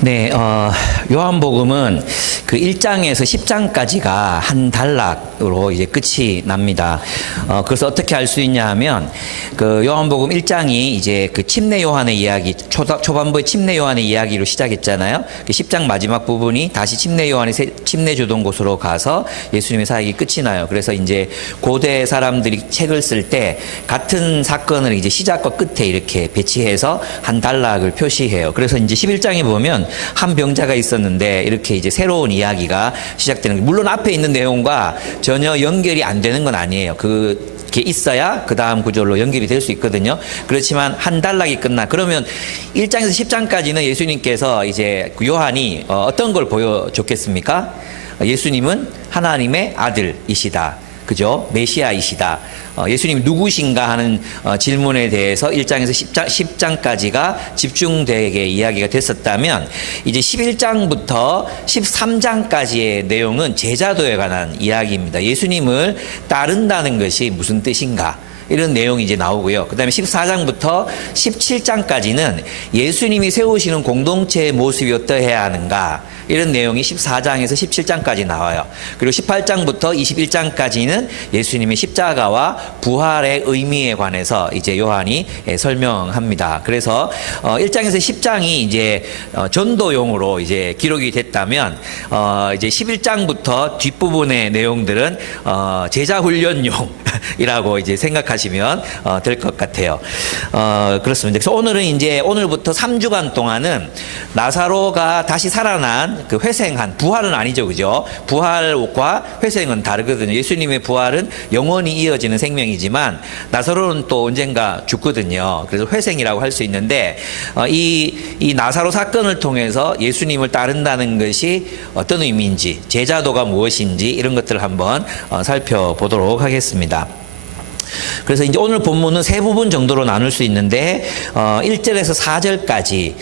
네, 요한복음은 그 1장에서 10장까지가 한 단락으로 이제 끝이 납니다. 그래서 어떻게 알 수 있냐 하면, 그 요한복음 1장이 이제 그 침례 요한의 이야기, 초반부에 침례 요한의 이야기로 시작했잖아요. 그 10장 마지막 부분이 다시 침례 요한의 침례 주던 곳으로 가서 예수님의 사역이 끝이 나요. 그래서 이제 고대 사람들이 책을 쓸 때 같은 사건을 이제 시작과 끝에 이렇게 배치해서 한 단락을 표시해요. 그래서 이제 11장에 보면 한 병자가 있었는데 이렇게 이제 새로운 이야기가 시작되는 거예요. 물론 앞에 있는 내용과 전혀 연결이 안 되는 건 아니에요. 그게 있어야 그 다음 구절로 연결이 될 수 있거든요. 그렇지만 한 단락이 끝나. 그러면 1장에서 10장까지는 예수님께서 이제 요한이 어떤 걸 보여줬겠습니까? 예수님은 하나님의 아들이시다. 그죠? 메시아이시다. 예수님이 누구신가 하는 질문에 대해서 1장에서 10장까지가 집중되게 이야기가 됐었다면, 이제 11장부터 13장까지의 내용은 제자도에 관한 이야기입니다. 예수님을 따른다는 것이 무슨 뜻인가? 이런 내용이 이제 나오고요. 그 다음에 14장부터 17장까지는 예수님이 세우시는 공동체의 모습이 어떠해야 하는가, 이런 내용이 14장에서 17장까지 나와요. 그리고 18장부터 21장까지는 예수님의 십자가와 부활의 의미에 관해서 이제 요한이 설명합니다. 그래서 1장에서 10장이 이제 전도용으로 이제 기록이 됐다면, 이제 11장부터 뒷부분의 내용들은 제자 훈련용이라고 이제 생각하시면 될 것 같아요. 그렇습니다. 그래서 오늘은 이제 오늘부터 3주간 동안은 나사로가 다시 살아난 그 회생한, 부활은 아니죠, 그죠? 부활과 회생은 다르거든요. 예수님의 부활은 영원히 이어지는 생명이지만 나사로는 또 언젠가 죽거든요. 그래서 회생이라고 할 수 있는데, 이 나사로 사건을 통해서 예수님을 따른다는 것이 어떤 의미인지, 제자도가 무엇인지, 이런 것들을 한번 살펴보도록 하겠습니다. 그래서 이제 오늘 본문은 세 부분 정도로 나눌 수 있는데, 1절에서 4절까지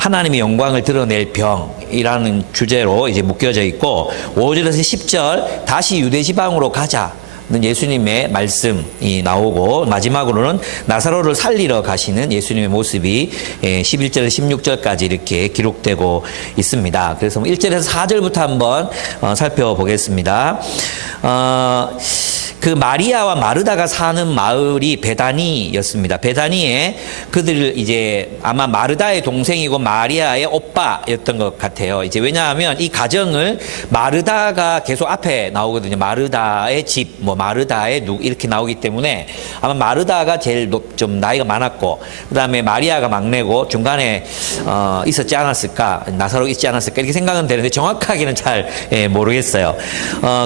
하나님의 영광을 드러낼 병이라는 주제로 이제 묶여져 있고, 5절에서 10절 다시 유대 지방으로 가자는 예수님의 말씀이 나오고, 마지막으로는 나사로를 살리러 가시는 예수님의 모습이 11절에서 16절까지 이렇게 기록되고 있습니다. 그래서 1절에서 4절부터 한번 살펴보겠습니다. 그 마리아와 마르다가 사는 마을이 베다니였습니다. 베다니에 그들 이제 아마 마르다의 동생이고 마리아의 오빠였던 것 같아요. 이제 왜냐하면 이 가정을 마르다가 계속 앞에 나오거든요. 마르다의 집, 뭐 마르다의 누, 이렇게 나오기 때문에 아마 마르다가 제일 좀 나이가 많았고, 그 다음에 마리아가 막내고 중간에 있었지 않았을까, 나사로 있지 않았을까, 이렇게 생각은 되는데 정확하게는 잘 모르겠어요.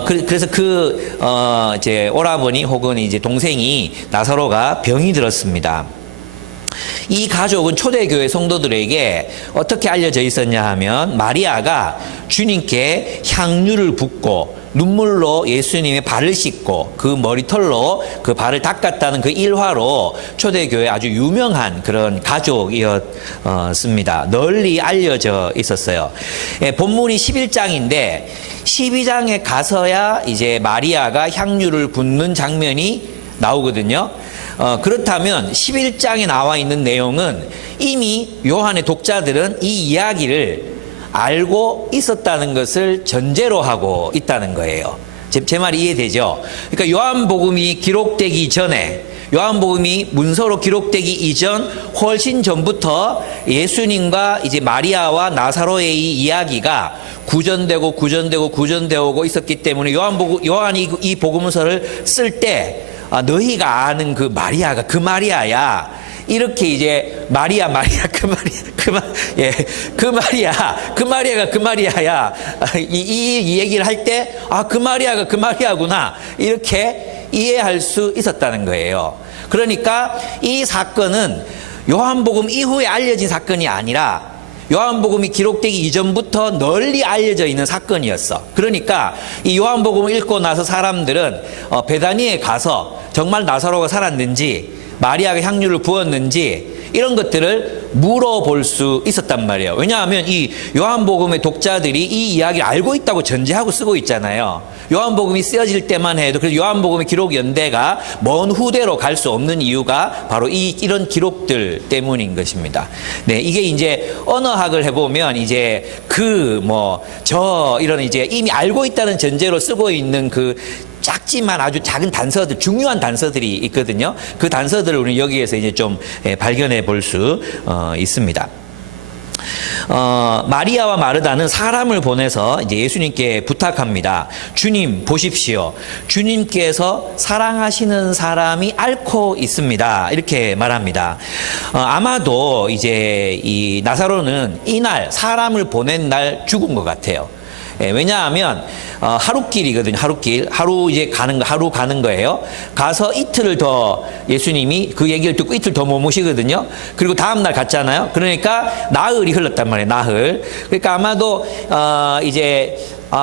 그래서 이제 오라버니 혹은 이제 동생이 나사로가 병이 들었습니다. 이 가족은 초대교회 성도들에게 어떻게 알려져 있었냐 하면, 마리아가 주님께 향유를 붓고 눈물로 예수님의 발을 씻고 그 머리털로 그 발을 닦았다는 그 일화로 초대교회 아주 유명한 그런 가족이었습니다. 널리 알려져 있었어요. 본문이 11장인데 12장에 가서야 이제 마리아가 향유를 붓는 장면이 나오거든요. 그렇다면 11장에 나와 있는 내용은 이미 요한의 독자들은 이 이야기를 알고 있었다는 것을 전제로 하고 있다는 거예요. 제 말이 이해되죠? 그러니까 요한복음이 기록되기 전에, 요한복음이 문서로 기록되기 이전 훨씬 전부터 예수님과 이제 마리아와 나사로의 이 이야기가 구전되고 있었기 때문에 요한이 이 복음서를 쓸 때 너희가 아는 그 마리아가 그 마리아야, 이렇게 이제 마리아가 그 마리아야, 이 얘기를 할 때 그 마리아가 그 마리아구나, 이렇게 이해할 수 있었다는 거예요. 그러니까 이 사건은 요한복음 이후에 알려진 사건이 아니라 요한복음이 기록되기 이전부터 널리 알려져 있는 사건이었어. 그러니까 이 요한복음을 읽고 나서 사람들은 베다니에 가서 정말 나사로가 살았는지 마리아가 향유를 부었는지 이런 것들을 물어볼 수 있었단 말이에요. 왜냐하면 이 요한복음의 독자들이 이 이야기를 알고 있다고 전제하고 쓰고 있잖아요. 요한복음이 쓰여질 때만 해도 그래서 요한복음의 기록 연대가 먼 후대로 갈 수 없는 이유가 바로 이런 기록들 때문인 것입니다. 네, 이게 이제 언어학을 해보면 이제 이런 이제 이미 알고 있다는 전제로 쓰고 있는 그 작지만 아주 작은 단서들, 중요한 단서들이 있거든요. 그 단서들을 우리 여기에서 이제 좀 발견해 볼 수 있습니다. 마리아와 마르다는 사람을 보내서 이제 예수님께 부탁합니다. 주님 보십시오. 주님께서 사랑하시는 사람이 앓고 있습니다. 이렇게 말합니다. 아마도 이제 이 나사로는 이날 사람을 보낸 날 죽은 것 같아요. 왜냐하면 하루길이거든요. 하루 이제 하루 가는 거예요. 가서 이틀을 더 예수님이 그 얘기를 듣고 이틀 더 머무시거든요. 그리고 다음 날 갔잖아요. 그러니까 나흘이 흘렀단 말이에요. 나흘. 그러니까 아마도 이제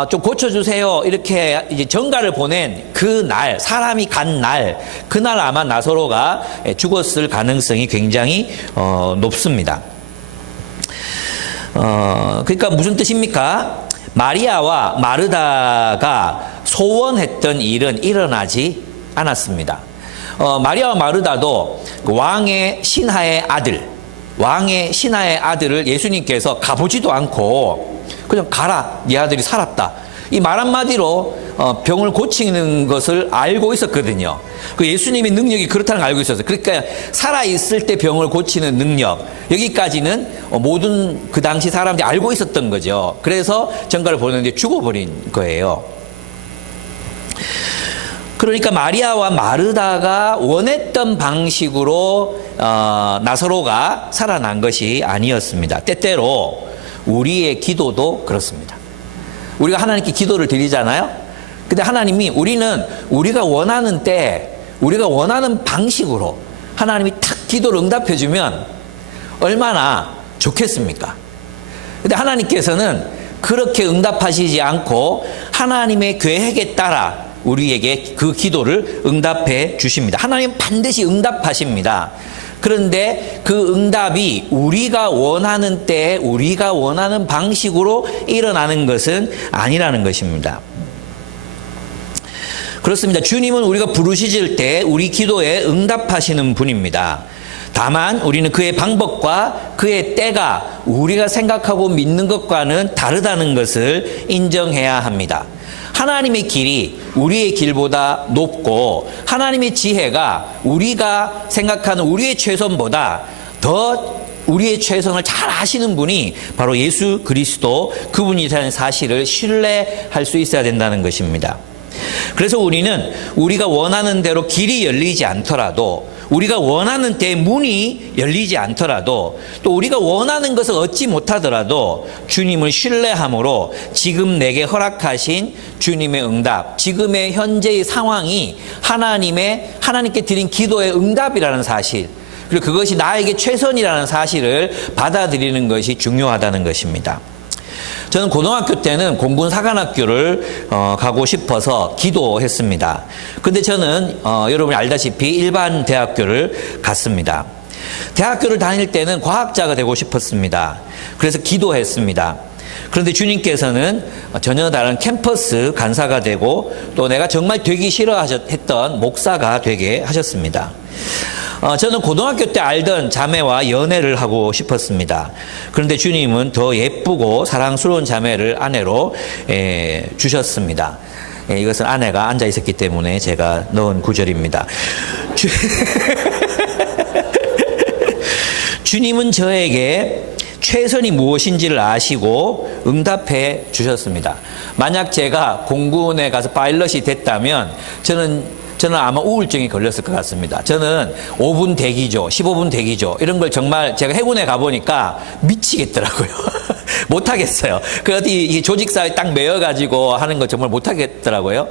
좀 고쳐주세요. 이렇게 이제 전가를 보낸 그 날, 사람이 간 날, 그날 아마 나사로가 죽었을 가능성이 굉장히 높습니다. 그러니까 무슨 뜻입니까? 마리아와 마르다가 소원했던 일은 일어나지 않았습니다. 마리아와 마르다도 왕의 신하의 아들을 예수님께서 가보지도 않고 그냥 가라, 네 아들이 살았다. 이 말 한마디로 병을 고치는 것을 알고 있었거든요. 그 예수님의 능력이 그렇다는 걸 알고 있었어요. 그러니까 살아있을 때 병을 고치는 능력, 여기까지는 모든 그 당시 사람들이 알고 있었던 거죠. 그래서 전가를 보내는데 죽어버린 거예요. 그러니까 마리아와 마르다가 원했던 방식으로 나사로가 살아난 것이 아니었습니다. 때때로 우리의 기도도 그렇습니다. 우리가 하나님께 기도를 드리잖아요. 근데 하나님이 우리가 원하는 때, 우리가 원하는 방식으로 하나님이 탁 기도를 응답해 주면 얼마나 좋겠습니까? 근데 하나님께서는 그렇게 응답하시지 않고 하나님의 계획에 따라 우리에게 그 기도를 응답해 주십니다. 하나님은 반드시 응답하십니다. 그런데 그 응답이 우리가 원하는 때에 우리가 원하는 방식으로 일어나는 것은 아니라는 것입니다. 그렇습니다. 주님은 우리가 부르시질 때 우리 기도에 응답하시는 분입니다. 다만 우리는 그의 방법과 그의 때가 우리가 생각하고 믿는 것과는 다르다는 것을 인정해야 합니다. 하나님의 길이 우리의 길보다 높고 하나님의 지혜가 우리가 생각하는 우리의 최선보다 더 우리의 최선을 잘 아시는 분이 바로 예수 그리스도, 그분이라는 사실을 신뢰할 수 있어야 된다는 것입니다. 그래서 우리는 우리가 원하는 대로 길이 열리지 않더라도, 우리가 원하는 때 문이 열리지 않더라도, 또 우리가 원하는 것을 얻지 못하더라도 주님을 신뢰함으로 지금 내게 허락하신 주님의 응답, 지금의 현재의 상황이 하나님께 드린 기도의 응답이라는 사실, 그리고 그것이 나에게 최선이라는 사실을 받아들이는 것이 중요하다는 것입니다. 저는 고등학교 때는 공군사관학교를 가고 싶어서 기도했습니다. 근데 저는 여러분이 알다시피 일반 대학교를 갔습니다. 대학교를 다닐 때는 과학자가 되고 싶었습니다. 그래서 기도했습니다. 그런데 주님께서는 전혀 다른 캠퍼스 간사가 되고 또 내가 정말 되기 싫어했던 목사가 되게 하셨습니다. 저는 고등학교 때 알던 자매와 연애를 하고 싶었습니다. 그런데 주님은 더 예쁘고 사랑스러운 자매를 아내로 주셨습니다. 이것은 아내가 앉아 있었기 때문에 제가 넣은 구절입니다. 주님은 저에게 최선이 무엇인지를 아시고 응답해 주셨습니다. 만약 제가 공군에 가서 파일럿이 됐다면 저는 아마 우울증이 걸렸을 것 같습니다. 저는 5분 대기조, 15분 대기조 이런 걸 정말 제가 해군에 가보니까 미치겠더라고요. 못하겠어요. 그래서 이 조직사에 딱 매여가지고 하는 거 정말 못하겠더라고요.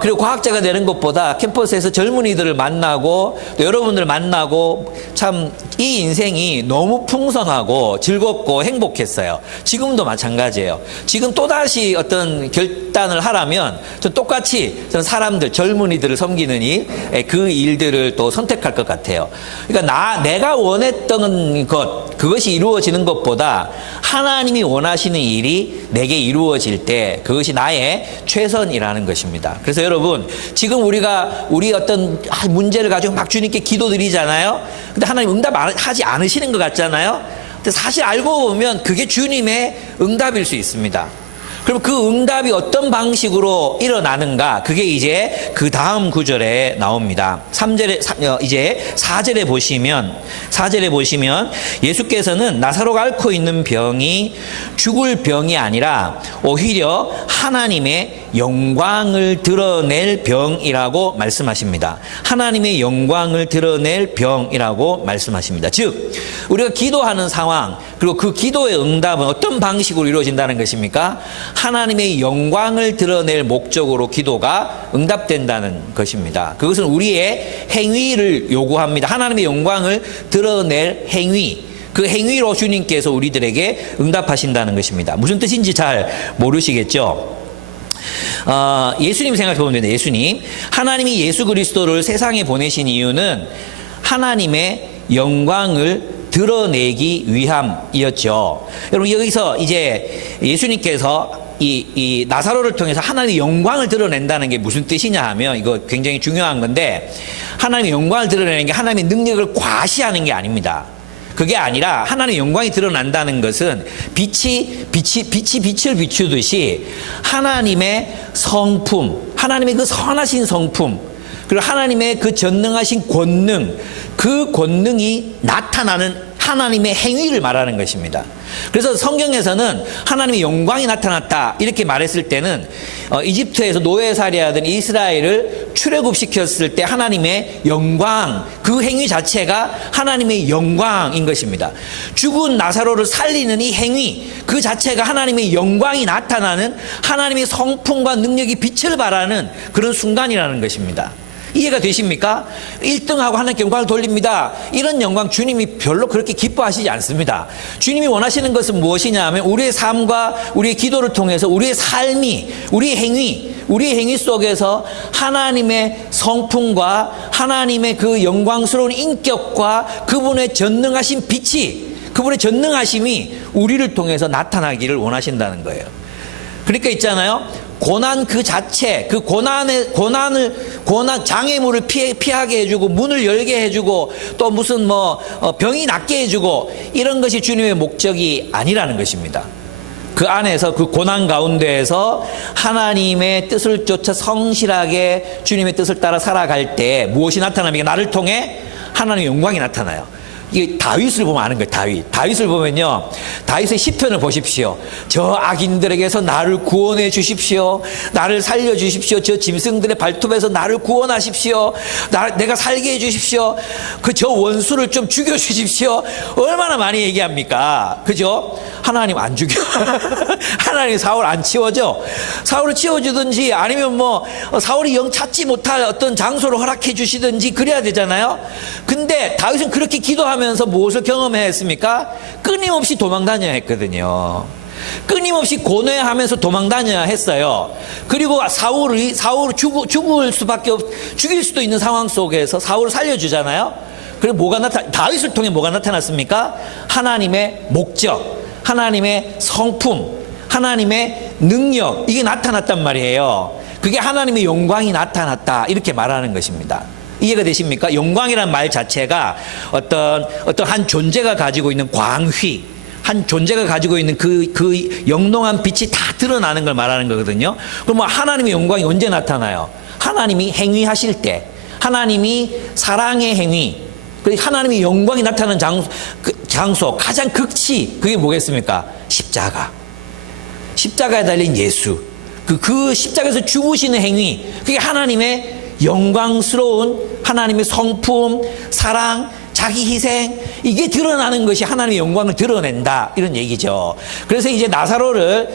그리고 과학자가 되는 것보다 캠퍼스에서 젊은이들을 만나고 또 여러분들을 만나고 참 이 인생이 너무 풍성하고 즐겁고 행복했어요. 지금도 마찬가지예요. 지금 또다시 어떤 결단을 하라면 전 똑같이 저는 젊은이들을 섬기는 일, 그 일들을 또 선택할 것 같아요. 그러니까 내가 원했던 것, 그것이 이루어지는 것보다 하나님이 원하시는 일이 내게 이루어질 때 그것이 나의 최선이라는 것입니다. 그래서 여러분, 지금 우리 어떤 문제를 가지고 막 주님께 기도드리잖아요. 근데 하나님 응답하지 않으시는 것 같잖아요. 근데 사실 알고 보면 그게 주님의 응답일 수 있습니다. 그럼 그 응답이 어떤 방식으로 일어나는가? 그게 이제 그 다음 구절에 나옵니다. 3절에, 이제 4절에 보시면 예수께서는 나사로가 앓고 있는 병이 죽을 병이 아니라 오히려 하나님의 영광을 드러낼 병이라고 말씀하십니다. 하나님의 영광을 드러낼 병이라고 말씀하십니다. 즉, 우리가 기도하는 상황, 그리고 그 기도의 응답은 어떤 방식으로 이루어진다는 것입니까? 하나님의 영광을 드러낼 목적으로 기도가 응답된다는 것입니다. 그것은 우리의 행위를 요구합니다. 하나님의 영광을 드러낼 행위, 그 행위로 주님께서 우리들에게 응답하신다는 것입니다. 무슨 뜻인지 잘 모르시겠죠? 예수님 생각해보면 됩니다. 예수님, 하나님이 예수 그리스도를 세상에 보내신 이유는 하나님의 영광을 드러내기 위함이었죠. 여러분, 여기서 이제 예수님께서 이 나사로를 통해서 하나님의 영광을 드러낸다는 게 무슨 뜻이냐 하면, 이거 굉장히 중요한 건데, 하나님의 영광을 드러내는 게 하나님의 능력을 과시하는 게 아닙니다. 그게 아니라 하나님의 영광이 드러난다는 것은 빛이 빛을 비추듯이 하나님의 성품, 하나님의 그 선하신 성품, 그리고 하나님의 그 전능하신 권능, 그 권능이 나타나는 하나님의 행위를 말하는 것입니다. 그래서 성경에서는 하나님의 영광이 나타났다 이렇게 말했을 때는 이집트에서 노예살이하던 이스라엘을 출애굽시켰을 때 하나님의 영광, 그 행위 자체가 하나님의 영광인 것입니다. 죽은 나사로를 살리는 이 행위 그 자체가 하나님의 영광이 나타나는, 하나님의 성품과 능력이 빛을 발하는 그런 순간이라는 것입니다. 이해가 되십니까? 1등하고 하나님께 영광을 돌립니다. 이런 영광 주님이 별로 그렇게 기뻐하시지 않습니다. 주님이 원하시는 것은 무엇이냐 하면 우리의 삶과 우리의 기도를 통해서 우리의 삶이, 우리의 행위 속에서 하나님의 성품과 하나님의 그 영광스러운 인격과 그분의 전능하신 빛이, 그분의 전능하심이 우리를 통해서 나타나기를 원하신다는 거예요. 그러니까 있잖아요. 고난 그 자체, 그 장애물을 피하게 해주고, 문을 열게 해주고, 또 무슨 병이 낫게 해주고, 이런 것이 주님의 목적이 아니라는 것입니다. 그 안에서, 그 고난 가운데에서 하나님의 뜻을 쫓아 성실하게 주님의 뜻을 따라 살아갈 때 무엇이 나타납니까? 나를 통해 하나님의 영광이 나타나요. 이게 다윗을 보면 아는 거예요. 다윗을 보면요, 다윗의 시편을 보십시오. 저 악인들에게서 나를 구원해 주십시오. 나를 살려 주십시오. 저 짐승들의 발톱에서 나를 구원하십시오. 내가 살게 해 주십시오. 저 원수를 좀 죽여 주십시오. 얼마나 많이 얘기합니까? 그죠? 하나님 안 죽여. 하나님 사울 안 치워줘. 사울을 치워주든지, 아니면 사울이 영 찾지 못할 어떤 장소를 허락해 주시든지 그래야 되잖아요. 근데 다윗은 그렇게 기도하면서 무엇을 경험해야 했습니까? 끊임없이 도망다녀야 했거든요. 끊임없이 고뇌하면서 도망다녀야 했어요. 그리고 사울을 죽일 수도 있는 상황 속에서 사울을 살려주잖아요. 그리고 다윗을 통해 뭐가 나타났습니까? 하나님의 목적, 하나님의 성품, 하나님의 능력, 이게 나타났단 말이에요. 그게 하나님의 영광이 나타났다 이렇게 말하는 것입니다. 이해가 되십니까? 영광이라는 말 자체가 어떤 한 존재가 가지고 있는 광휘, 한 존재가 가지고 있는 그 영롱한 빛이 다 드러나는 걸 말하는 거거든요. 그럼 하나님의 영광이 언제 나타나요? 하나님이 행위하실 때, 하나님이 사랑의 행위, 하나님의 영광이 나타나는 장소, 가장 극치, 그게 뭐겠습니까? 십자가에 달린 예수, 그 십자가에서 죽으시는 행위, 그게 하나님의 영광스러운 하나님의 성품, 사랑, 자기 희생, 이게 드러나는 것이 하나님의 영광을 드러낸다 이런 얘기죠. 그래서 이제 나사로를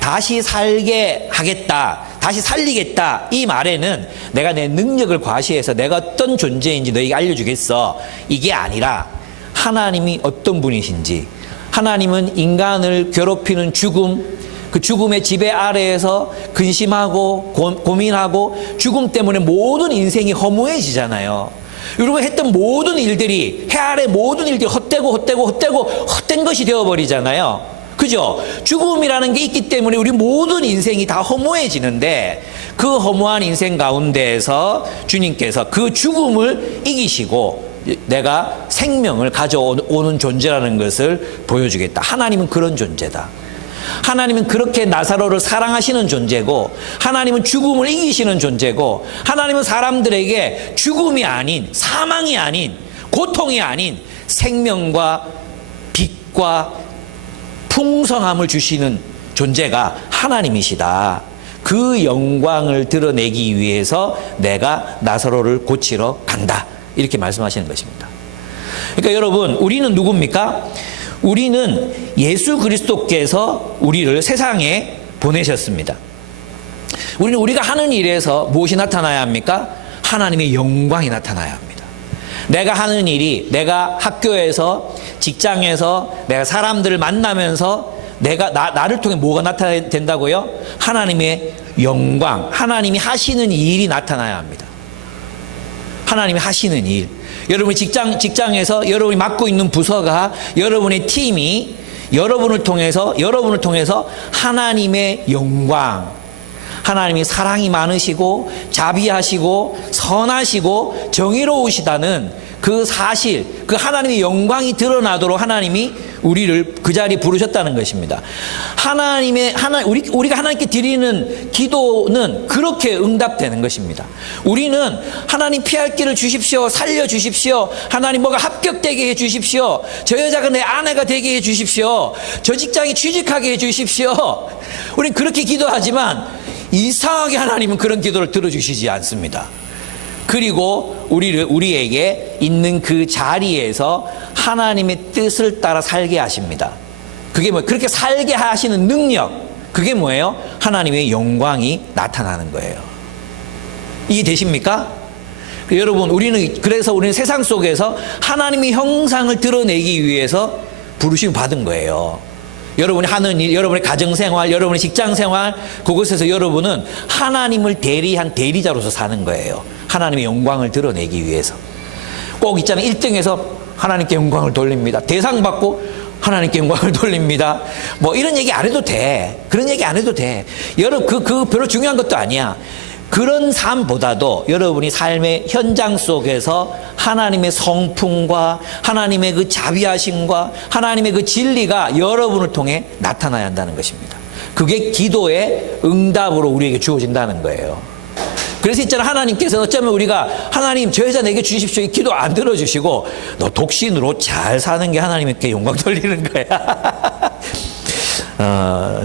다시 살게 하겠다, 다시 살리겠다, 이 말에는 내가 내 능력을 과시해서 내가 어떤 존재인지 너에게 알려주겠어, 이게 아니라 하나님이 어떤 분이신지, 하나님은 인간을 괴롭히는 죽음, 그 죽음의 지배 아래에서 근심하고 고민하고 죽음 때문에 모든 인생이 허무해지잖아요. 여러분 했던 모든 일들이, 해 아래 모든 일들이 헛된 것이 되어버리잖아요. 그죠? 죽음이라는 게 있기 때문에 우리 모든 인생이 다 허무해지는데, 그 허무한 인생 가운데에서 주님께서 그 죽음을 이기시고 내가 생명을 가져오는 존재라는 것을 보여주겠다. 하나님은 그런 존재다. 하나님은 그렇게 나사로를 사랑하시는 존재고, 하나님은 죽음을 이기시는 존재고, 하나님은 사람들에게 죽음이 아닌, 사망이 아닌, 고통이 아닌 생명과 빛과 풍성함을 주시는 존재가 하나님이시다. 그 영광을 드러내기 위해서 내가 나사로를 고치러 간다. 이렇게 말씀하시는 것입니다. 그러니까 여러분, 우리는 누굽니까? 우리는 예수 그리스도께서 우리를 세상에 보내셨습니다. 우리는 우리가 하는 일에서 무엇이 나타나야 합니까? 하나님의 영광이 나타나야 합니다. 내가 하는 일이, 내가 학교에서, 직장에서, 내가 사람들을 만나면서 나를 통해 뭐가 나타낸다고요? 하나님의 영광, 하나님이 하시는 일이 나타나야 합니다. 하나님이 하시는 일. 여러분이 직장에서 여러분이 맡고 있는 부서가, 여러분의 팀이 여러분을 통해서 하나님의 영광, 하나님이 사랑이 많으시고 자비하시고 선하시고 정의로우시다는 그 사실, 그 하나님의 영광이 드러나도록 하나님이 우리를 그 자리에 부르셨다는 것입니다. 우리가 하나님께 드리는 기도는 그렇게 응답되는 것입니다. 우리는 하나님 피할 길을 주십시오. 살려주십시오. 하나님 뭐가 합격되게 해주십시오. 저 여자가 내 아내가 되게 해주십시오. 저 직장에 취직하게 해주십시오. 우리는 그렇게 기도하지만 이상하게 하나님은 그런 기도를 들어주시지 않습니다. 그리고 우리에게 있는 그 자리에서 하나님의 뜻을 따라 살게 하십니다. 그게 그렇게 살게 하시는 능력, 그게 뭐예요? 하나님의 영광이 나타나는 거예요. 이해되십니까? 여러분, 그래서 우리는 세상 속에서 하나님의 형상을 드러내기 위해서 부르심 받은 거예요. 여러분이 하는 일, 여러분의 가정생활, 여러분의 직장생활, 그곳에서 여러분은 하나님을 대리한 대리자로서 사는 거예요. 하나님의 영광을 드러내기 위해서. 꼭 있잖아요. 1등에서 하나님께 영광을 돌립니다. 대상 받고 하나님께 영광을 돌립니다. 뭐 이런 얘기 안 해도 돼. 그런 얘기 안 해도 돼. 여러분, 그 별로 중요한 것도 아니야. 그런 삶보다도 여러분이 삶의 현장 속에서 하나님의 성품과 하나님의 그 자비하심과 하나님의 그 진리가 여러분을 통해 나타나야 한다는 것입니다. 그게 기도의 응답으로 우리에게 주어진다는 거예요. 그래서 있잖아, 하나님께서 어쩌면 우리가 하나님 저 여자 내게 주십시오 이 기도 안 들어주시고 너 독신으로 잘 사는 게 하나님께 영광 돌리는 거야.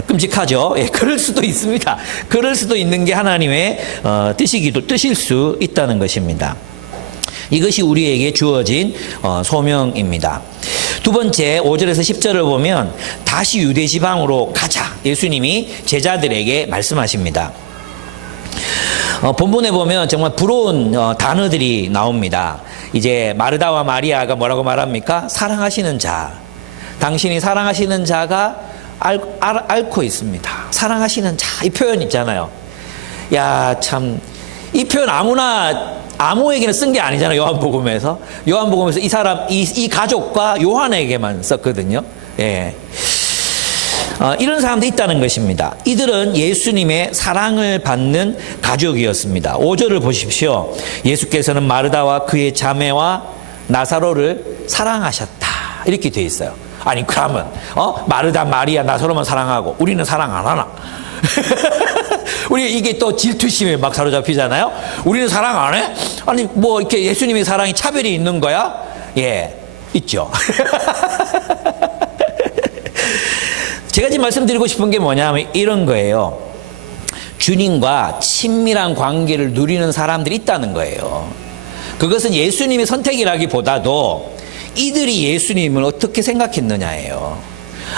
끔찍하죠. 예, 그럴 수도 있습니다. 그럴 수도 있는 게 하나님의 뜻일 수 있다는 것입니다. 이것이 우리에게 주어진 소명입니다. 두 번째 5절에서 10절을 보면 다시 유대 지방으로 가자. 예수님이 제자들에게 말씀하십니다. 본문에 보면 정말 부러운 단어들이 나옵니다. 이제 마르다와 마리아가 뭐라고 말합니까? 사랑하시는 자. 당신이 사랑하시는 자가 앓고 있습니다. 사랑하시는 자. 이 표현 있잖아요. 야, 참. 이 표현 아무에게는 쓴 게 아니잖아요. 요한복음에서 이 가족과 요한에게만 썼거든요. 예. 이런 사람도 있다는 것입니다. 이들은 예수님의 사랑을 받는 가족이었습니다. 5절을 보십시오. 예수께서는 마르다와 그의 자매와 나사로를 사랑하셨다. 이렇게 돼 있어요. 아니 그러면 마르다, 마리아, 나사로만 사랑하고 우리는 사랑 안 하나? 우리 이게 또 질투심에 막 사로잡히잖아요. 우리는 사랑 안 해? 아니 뭐 이렇게 예수님의 사랑이 차별이 있는 거야? 예, 있죠. 제가 지금 말씀드리고 싶은 게 뭐냐면 이런 거예요. 주님과 친밀한 관계를 누리는 사람들이 있다는 거예요. 그것은 예수님의 선택이라기보다도 이들이 예수님을 어떻게 생각했느냐예요.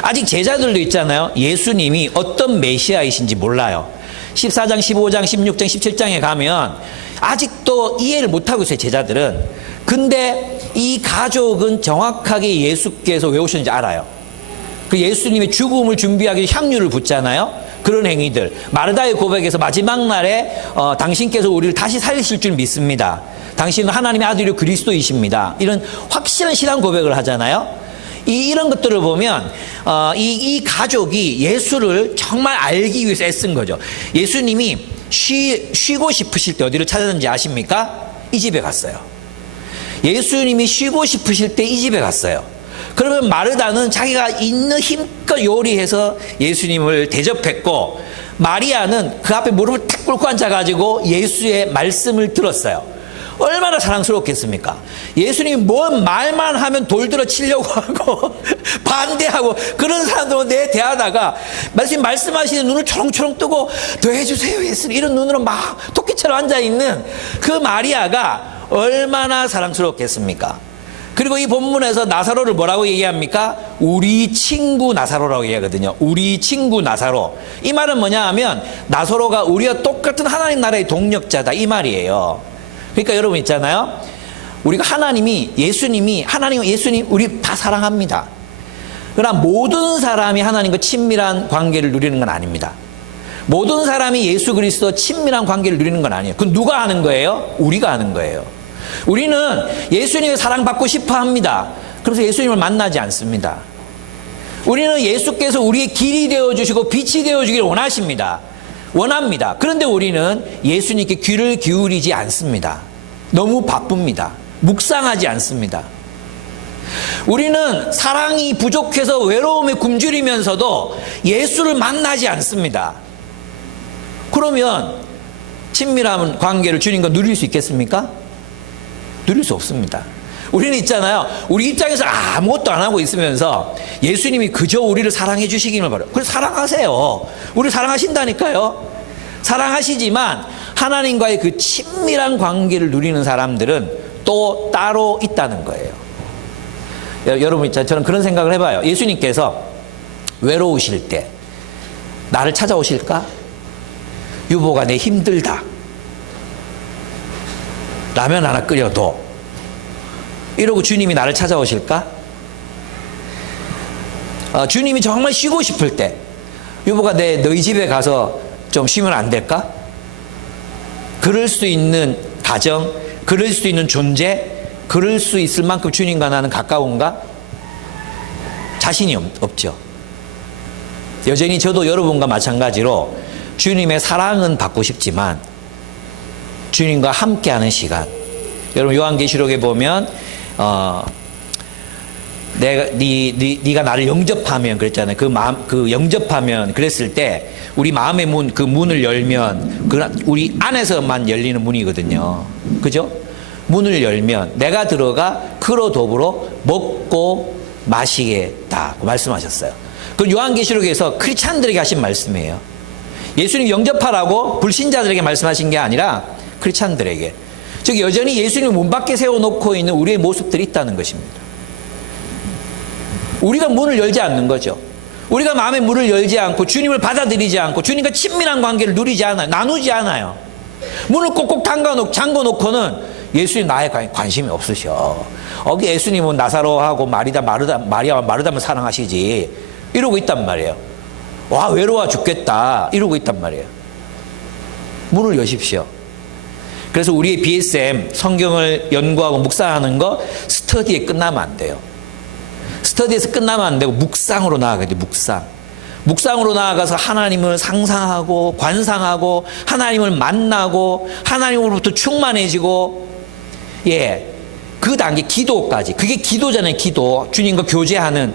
아직 제자들도 있잖아요. 예수님이 어떤 메시아이신지 몰라요. 14장, 15장, 16장, 17장에 가면 아직도 이해를 못하고 있어요, 제자들은. 근데 이 가족은 정확하게 예수께서 왜 오셨는지 알아요. 그 예수님의 죽음을 준비하기 위해 향유를 붓잖아요. 그런 행위들. 마르다의 고백에서 마지막 날에 당신께서 우리를 다시 살리실 줄 믿습니다. 당신은 하나님의 아들이요 그리스도이십니다. 이런 확실한 신앙 고백을 하잖아요. 이런 것들을 보면 이 가족이 예수를 정말 알기 위해서 애쓴 거죠. 예수님이 쉬고 싶으실 때 어디를 찾았는지 아십니까? 이 집에 갔어요. 예수님이 쉬고 싶으실 때 이 집에 갔어요. 그러면 마르다는 자기가 있는 힘껏 요리해서 예수님을 대접했고, 마리아는 그 앞에 무릎을 탁 꿇고 앉아가지고 예수의 말씀을 들었어요. 얼마나 사랑스럽겠습니까? 예수님이 뭔 말만 하면 돌 들어 치려고 하고 반대하고 그런 사람들은 내 대하다가 말씀하시는 눈을 초롱초롱 뜨고 더 해주세요 예수님 이런 눈으로 막 토끼처럼 앉아있는 그 마리아가 얼마나 사랑스럽겠습니까? 그리고 이 본문에서 나사로를 뭐라고 얘기합니까? 우리 친구 나사로라고 얘기하거든요. 우리 친구 나사로. 이 말은 뭐냐 하면 나사로가 우리와 똑같은 하나님 나라의 동력자다 이 말이에요. 그러니까 여러분 있잖아요. 우리가 예수님 우리 다 사랑합니다. 그러나 모든 사람이 하나님과 친밀한 관계를 누리는 건 아닙니다. 모든 사람이 예수 그리스도 친밀한 관계를 누리는 건 아니에요. 그건 누가 하는 거예요? 우리가 하는 거예요. 우리는 예수님의 사랑받고 싶어 합니다. 그래서 예수님을 만나지 않습니다. 우리는 예수께서 우리의 길이 되어주시고 빛이 되어주기를 원합니다. 그런데 우리는 예수님께 귀를 기울이지 않습니다. 너무 바쁩니다. 묵상하지 않습니다. 우리는 사랑이 부족해서 외로움에 굶주리면서도 예수를 만나지 않습니다. 그러면 친밀한 관계를 주님과 누릴 수 있겠습니까? 누릴 수 없습니다. 우리는 있잖아요. 우리 입장에서 아무것도 안 하고 있으면서 예수님이 그저 우리를 사랑해 주시기를 바라요. 그래서 사랑하세요. 우리를 사랑하신다니까요. 사랑하시지만 하나님과의 그 친밀한 관계를 누리는 사람들은 또 따로 있다는 거예요. 여러분 있잖아요. 저는 그런 생각을 해봐요. 예수님께서 외로우실 때 나를 찾아오실까? 유보가 내 힘들다. 라면 하나 끓여도 이러고 주님이 나를 찾아오실까? 주님이 정말 쉬고 싶을 때 유보가 너희 집에 가서 좀 쉬면 안 될까? 그럴 수 있는 가정, 그럴 수 있는 존재, 그럴 수 있을 만큼 주님과 나는 가까운가? 자신이 없죠. 여전히 저도 여러분과 마찬가지로 주님의 사랑은 받고 싶지만 주님과 함께하는 시간. 여러분 요한계시록에 보면 네가 나를 영접하면 그랬잖아요. 그 영접하면 그랬을 때 우리 마음의 문, 그 문을 열면 우리 안에서만 열리는 문이거든요. 그죠? 문을 열면 내가 들어가 그로 더불어 먹고 마시겠다고 말씀하셨어요. 그 요한계시록에서 크리스찬들에게 하신 말씀이에요. 예수님 영접하라고 불신자들에게 말씀하신 게 아니라 크리스찬들에게. 즉 여전히 예수님을 문 밖에 세워놓고 있는 우리의 모습들이 있다는 것입니다. 우리가 문을 열지 않는 거죠. 우리가 마음의 문을 열지 않고 주님을 받아들이지 않고 주님과 친밀한 관계를 누리지 않아요. 나누지 않아요. 문을 꼭꼭 잠궈놓고는 예수님 나에 관심이 없으셔. 예수님은 나사로하고 마리아와 마르다만 사랑하시지. 이러고 있단 말이에요. 와 외로워 죽겠다. 이러고 있단 말이에요. 문을 여십시오. 그래서 우리의 BSM 성경을 연구하고 묵상하는 거 스터디에 끝나면 안 돼요. 스터디에서 끝나면 안 되고 묵상으로 나아가야 돼요. 묵상으로 나아가서 하나님을 상상하고 관상하고 하나님을 만나고 하나님으로부터 충만해지고 그 단계 기도까지. 그게 기도잖아요. 기도. 주님과 교제하는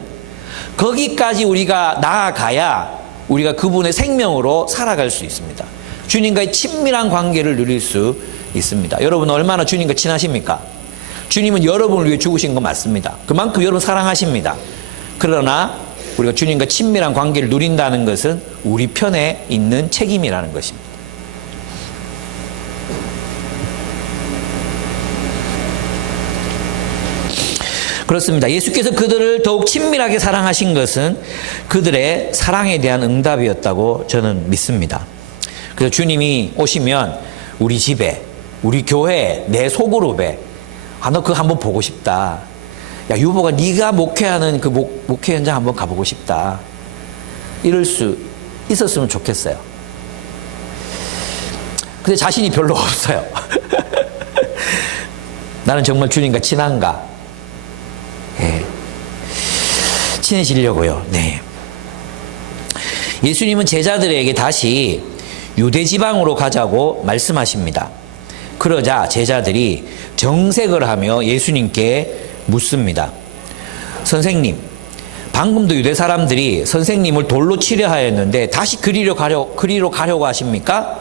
거기까지 우리가 나아가야 우리가 그분의 생명으로 살아갈 수 있습니다. 주님과의 친밀한 관계를 누릴 수 있습니다. 여러분 얼마나 주님과 친하십니까? 주님은 여러분을 위해 죽으신 거 맞습니다. 그만큼 여러분 사랑하십니다. 그러나 우리가 주님과 친밀한 관계를 누린다는 것은 우리 편에 있는 책임이라는 것입니다. 그렇습니다. 예수께서 그들을 더욱 친밀하게 사랑하신 것은 그들의 사랑에 대한 응답이었다고 저는 믿습니다. 그래서 주님이 오시면 우리 집에, 우리 교회에, 내 소그룹에 너 그거 한번 보고 싶다. 야, 유보가 네가 목회하는 그 목회 현장 한번 가보고 싶다. 이럴 수 있었으면 좋겠어요. 근데 자신이 별로 없어요. 나는 정말 주님과 친한가? 예. 친해지려고요. 네. 예수님은 제자들에게 다시 유대 지방으로 가자고 말씀하십니다. 그러자 제자들이 정색을 하며 예수님께 묻습니다. 선생님, 방금도 유대 사람들이 선생님을 돌로 치려 하였는데 다시 그리로 가려고 하십니까?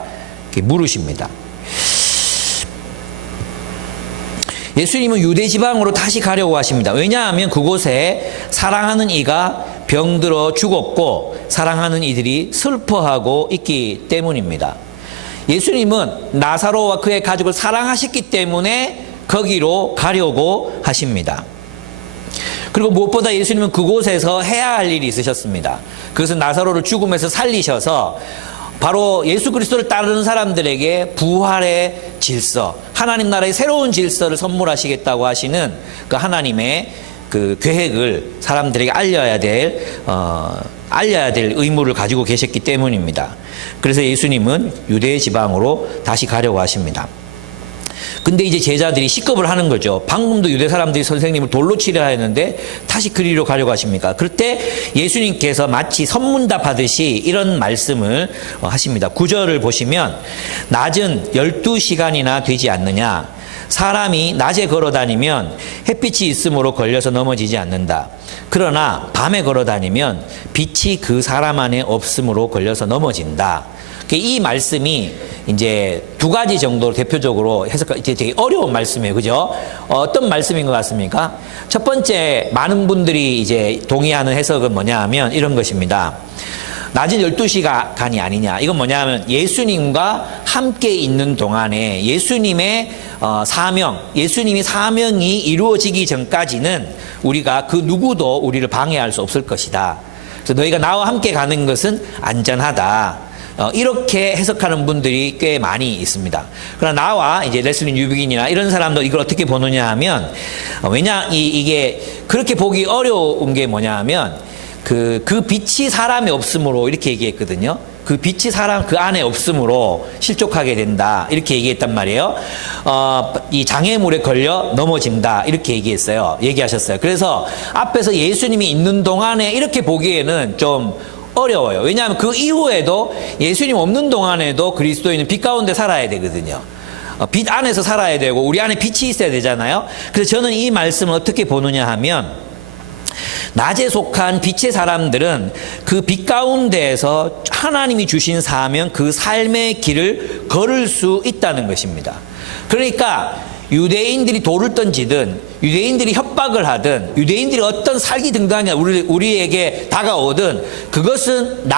이렇게 물으십니다. 예수님은 유대 지방으로 다시 가려고 하십니다. 왜냐하면 그곳에 사랑하는 이가 병들어 죽었고 사랑하는 이들이 슬퍼하고 있기 때문입니다. 예수님은 나사로와 그의 가족을 사랑하셨기 때문에 거기로 가려고 하십니다. 그리고 무엇보다 예수님은 그곳에서 해야 할 일이 있으셨습니다. 그것은 나사로를 죽음에서 살리셔서 바로 예수 그리스도를 따르는 사람들에게 부활의 질서, 하나님 나라의 새로운 질서를 선물하시겠다고 하시는 그 하나님의 그 계획을 사람들에게 알려야 될 의무를 가지고 계셨기 때문입니다. 그래서 예수님은 유대 지방으로 다시 가려고 하십니다. 근데 이제 제자들이 시겁을 하는 거죠. 방금도 유대 사람들이 선생님을 돌로 치려 했는데 다시 그리로 가려고 하십니까? 그럴 때 예수님께서 마치 선문답 하듯이 이런 말씀을 하십니다. 9절을 보시면 낮은 12시간이나 되지 않느냐? 사람이 낮에 걸어다니면 햇빛이 있으므로 걸려서 넘어지지 않는다. 그러나 밤에 걸어다니면 빛이 그 사람 안에 없으므로 걸려서 넘어진다. 이 말씀이 이제 두 가지 정도로 대표적으로 이제 되게 어려운 말씀이에요. 그죠? 어떤 말씀인 것 같습니까? 첫 번째, 많은 분들이 이제 동의하는 해석은 뭐냐 하면 이런 것입니다. 낮은 12시간이 아니냐. 이건 뭐냐 하면 예수님과 함께 있는 동안에 예수님의 예수님이 사명이 이루어지기 전까지는 우리가 그 누구도 우리를 방해할 수 없을 것이다. 그래서 너희가 나와 함께 가는 것은 안전하다. 이렇게 해석하는 분들이 꽤 많이 있습니다. 그러나 나와 이제 레슬리 뉴비긴이나 이런 사람도 이걸 어떻게 보느냐 하면, 이게 그렇게 보기 어려운 게 뭐냐 하면, 그 빛이 사람이 없으므로 이렇게 얘기했거든요. 그 빛이 사람 그 안에 없으므로 실족하게 된다. 이렇게 얘기했단 말이에요. 이 장애물에 걸려 넘어진다. 이렇게 얘기하셨어요. 그래서 앞에서 예수님이 있는 동안에 이렇게 보기에는 좀 어려워요. 왜냐하면 그 이후에도 예수님 없는 동안에도 그리스도인은 빛 가운데 살아야 되거든요. 빛 안에서 살아야 되고 우리 안에 빛이 있어야 되잖아요. 그래서 저는 이 말씀을 어떻게 보느냐 하면 낮에 속한 빛의 사람들은 그 빛 가운데에서 하나님이 주신 사명, 그 삶의 길을 걸을 수 있다는 것입니다. 그러니까 유대인들이 돌을 던지든 유대인들이 협박을 하든 유대인들이 어떤 살기 등등하냐 우리에게 다가오든 그것은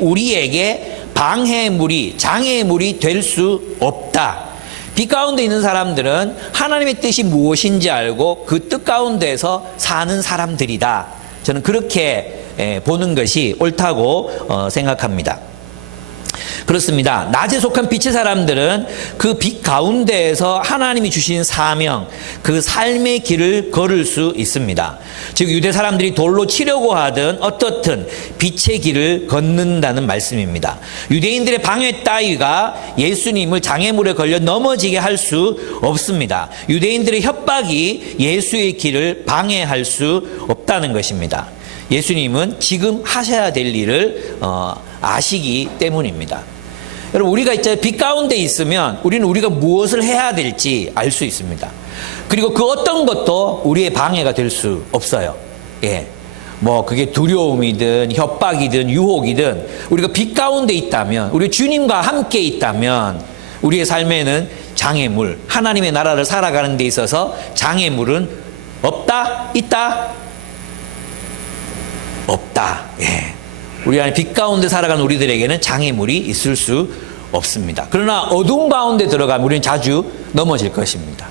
우리에게 방해물이 장애물이 될 수 없다. 빛 가운데 있는 사람들은 하나님의 뜻이 무엇인지 알고 그 뜻 가운데서 사는 사람들이다. 저는 그렇게 보는 것이 옳다고 생각합니다. 그렇습니다. 낮에 속한 빛의 사람들은 그 빛 가운데에서 하나님이 주신 사명, 그 삶의 길을 걸을 수 있습니다. 즉 유대 사람들이 돌로 치려고 하든 어떻든 빛의 길을 걷는다는 말씀입니다. 유대인들의 방해 따위가 예수님을 장애물에 걸려 넘어지게 할 수 없습니다. 유대인들의 협박이 예수의 길을 방해할 수 없다는 것입니다. 예수님은 지금 하셔야 될 일을 아시기 때문입니다. 여러분, 우리가 이제 빛 가운데 있으면 우리가 무엇을 해야 될지 알 수 있습니다. 그리고 그 어떤 것도 우리의 방해가 될 수 없어요. 예. 그게 두려움이든 협박이든 유혹이든 우리가 빛 가운데 있다면, 우리 주님과 함께 있다면 우리의 삶에는 장애물, 하나님의 나라를 살아가는 데 있어서 장애물은 없다? 있다? 없다. 예. 우리 안에 빛 가운데 살아가는 우리들에게는 장애물이 있을 수 없습니다. 그러나 어두운 가운데 들어가면 우리는 자주 넘어질 것입니다.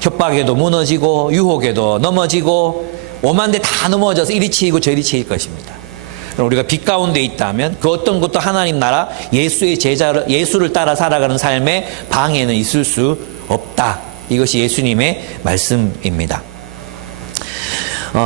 협박에도 무너지고 유혹에도 넘어지고 오만데 다 넘어져서 이리 치이고 저리 치일 것입니다. 그럼 우리가 빛 가운데 있다면 그 어떤 것도 하나님 나라 예수를 따라 살아가는 삶에 방해는 있을 수 없다. 이것이 예수님의 말씀입니다.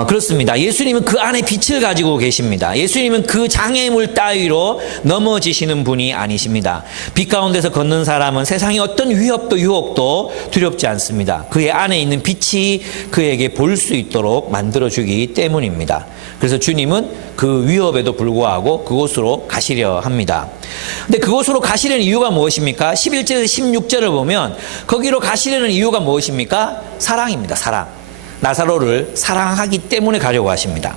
그렇습니다. 예수님은 그 안에 빛을 가지고 계십니다. 예수님은 그 장애물 따위로 넘어지시는 분이 아니십니다. 빛 가운데서 걷는 사람은 세상의 어떤 위협도 유혹도 두렵지 않습니다. 그의 안에 있는 빛이 그에게 볼 수 있도록 만들어주기 때문입니다. 그래서 주님은 그 위협에도 불구하고 그곳으로 가시려 합니다. 근데 그곳으로 가시려는 이유가 무엇입니까? 11절에서 16절을 보면 거기로 가시려는 이유가 무엇입니까? 사랑입니다. 사랑. 나사로를 사랑하기 때문에 가려고 하십니다.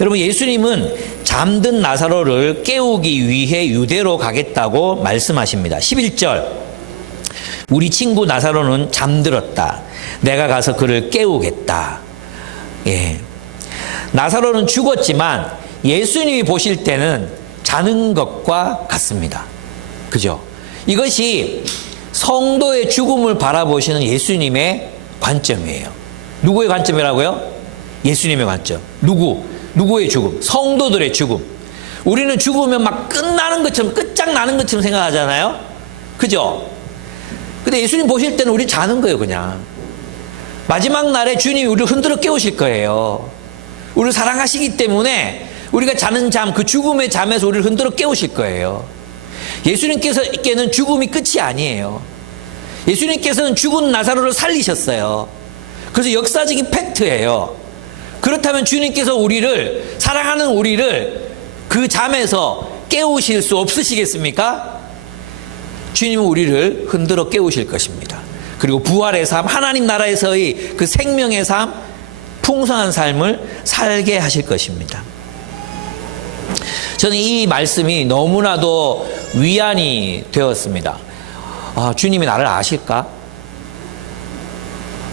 여러분, 예수님은 잠든 나사로를 깨우기 위해 유대로 가겠다고 말씀하십니다. 11절, 우리 친구 나사로는 잠들었다. 내가 가서 그를 깨우겠다. 예. 나사로는 죽었지만 예수님이 보실 때는 자는 것과 같습니다. 그죠? 이것이 성도의 죽음을 바라보시는 예수님의 관점이에요. 누구의 관점이라고요? 예수님의 관점. 누구의 죽음? 성도들의 죽음. 우리는 죽으면 막 끝나는 것처럼, 끝장나는 것처럼 생각하잖아요? 그죠? 근데 예수님 보실 때는 우리 자는 거예요, 그냥. 마지막 날에 주님이 우리를 흔들어 깨우실 거예요. 우리를 사랑하시기 때문에 우리가 자는 잠, 그 죽음의 잠에서 우리를 흔들어 깨우실 거예요. 예수님께서는 죽음이 끝이 아니에요. 예수님께서는 죽은 나사로를 살리셨어요. 그래서 역사적인 팩트예요. 그렇다면 주님께서 우리를, 사랑하는 우리를 그 잠에서 깨우실 수 없으시겠습니까? 주님은 우리를 흔들어 깨우실 것입니다. 그리고 부활의 삶, 하나님 나라에서의 그 생명의 삶, 풍성한 삶을 살게 하실 것입니다. 저는 이 말씀이 너무나도 위안이 되었습니다. 주님이 나를 아실까?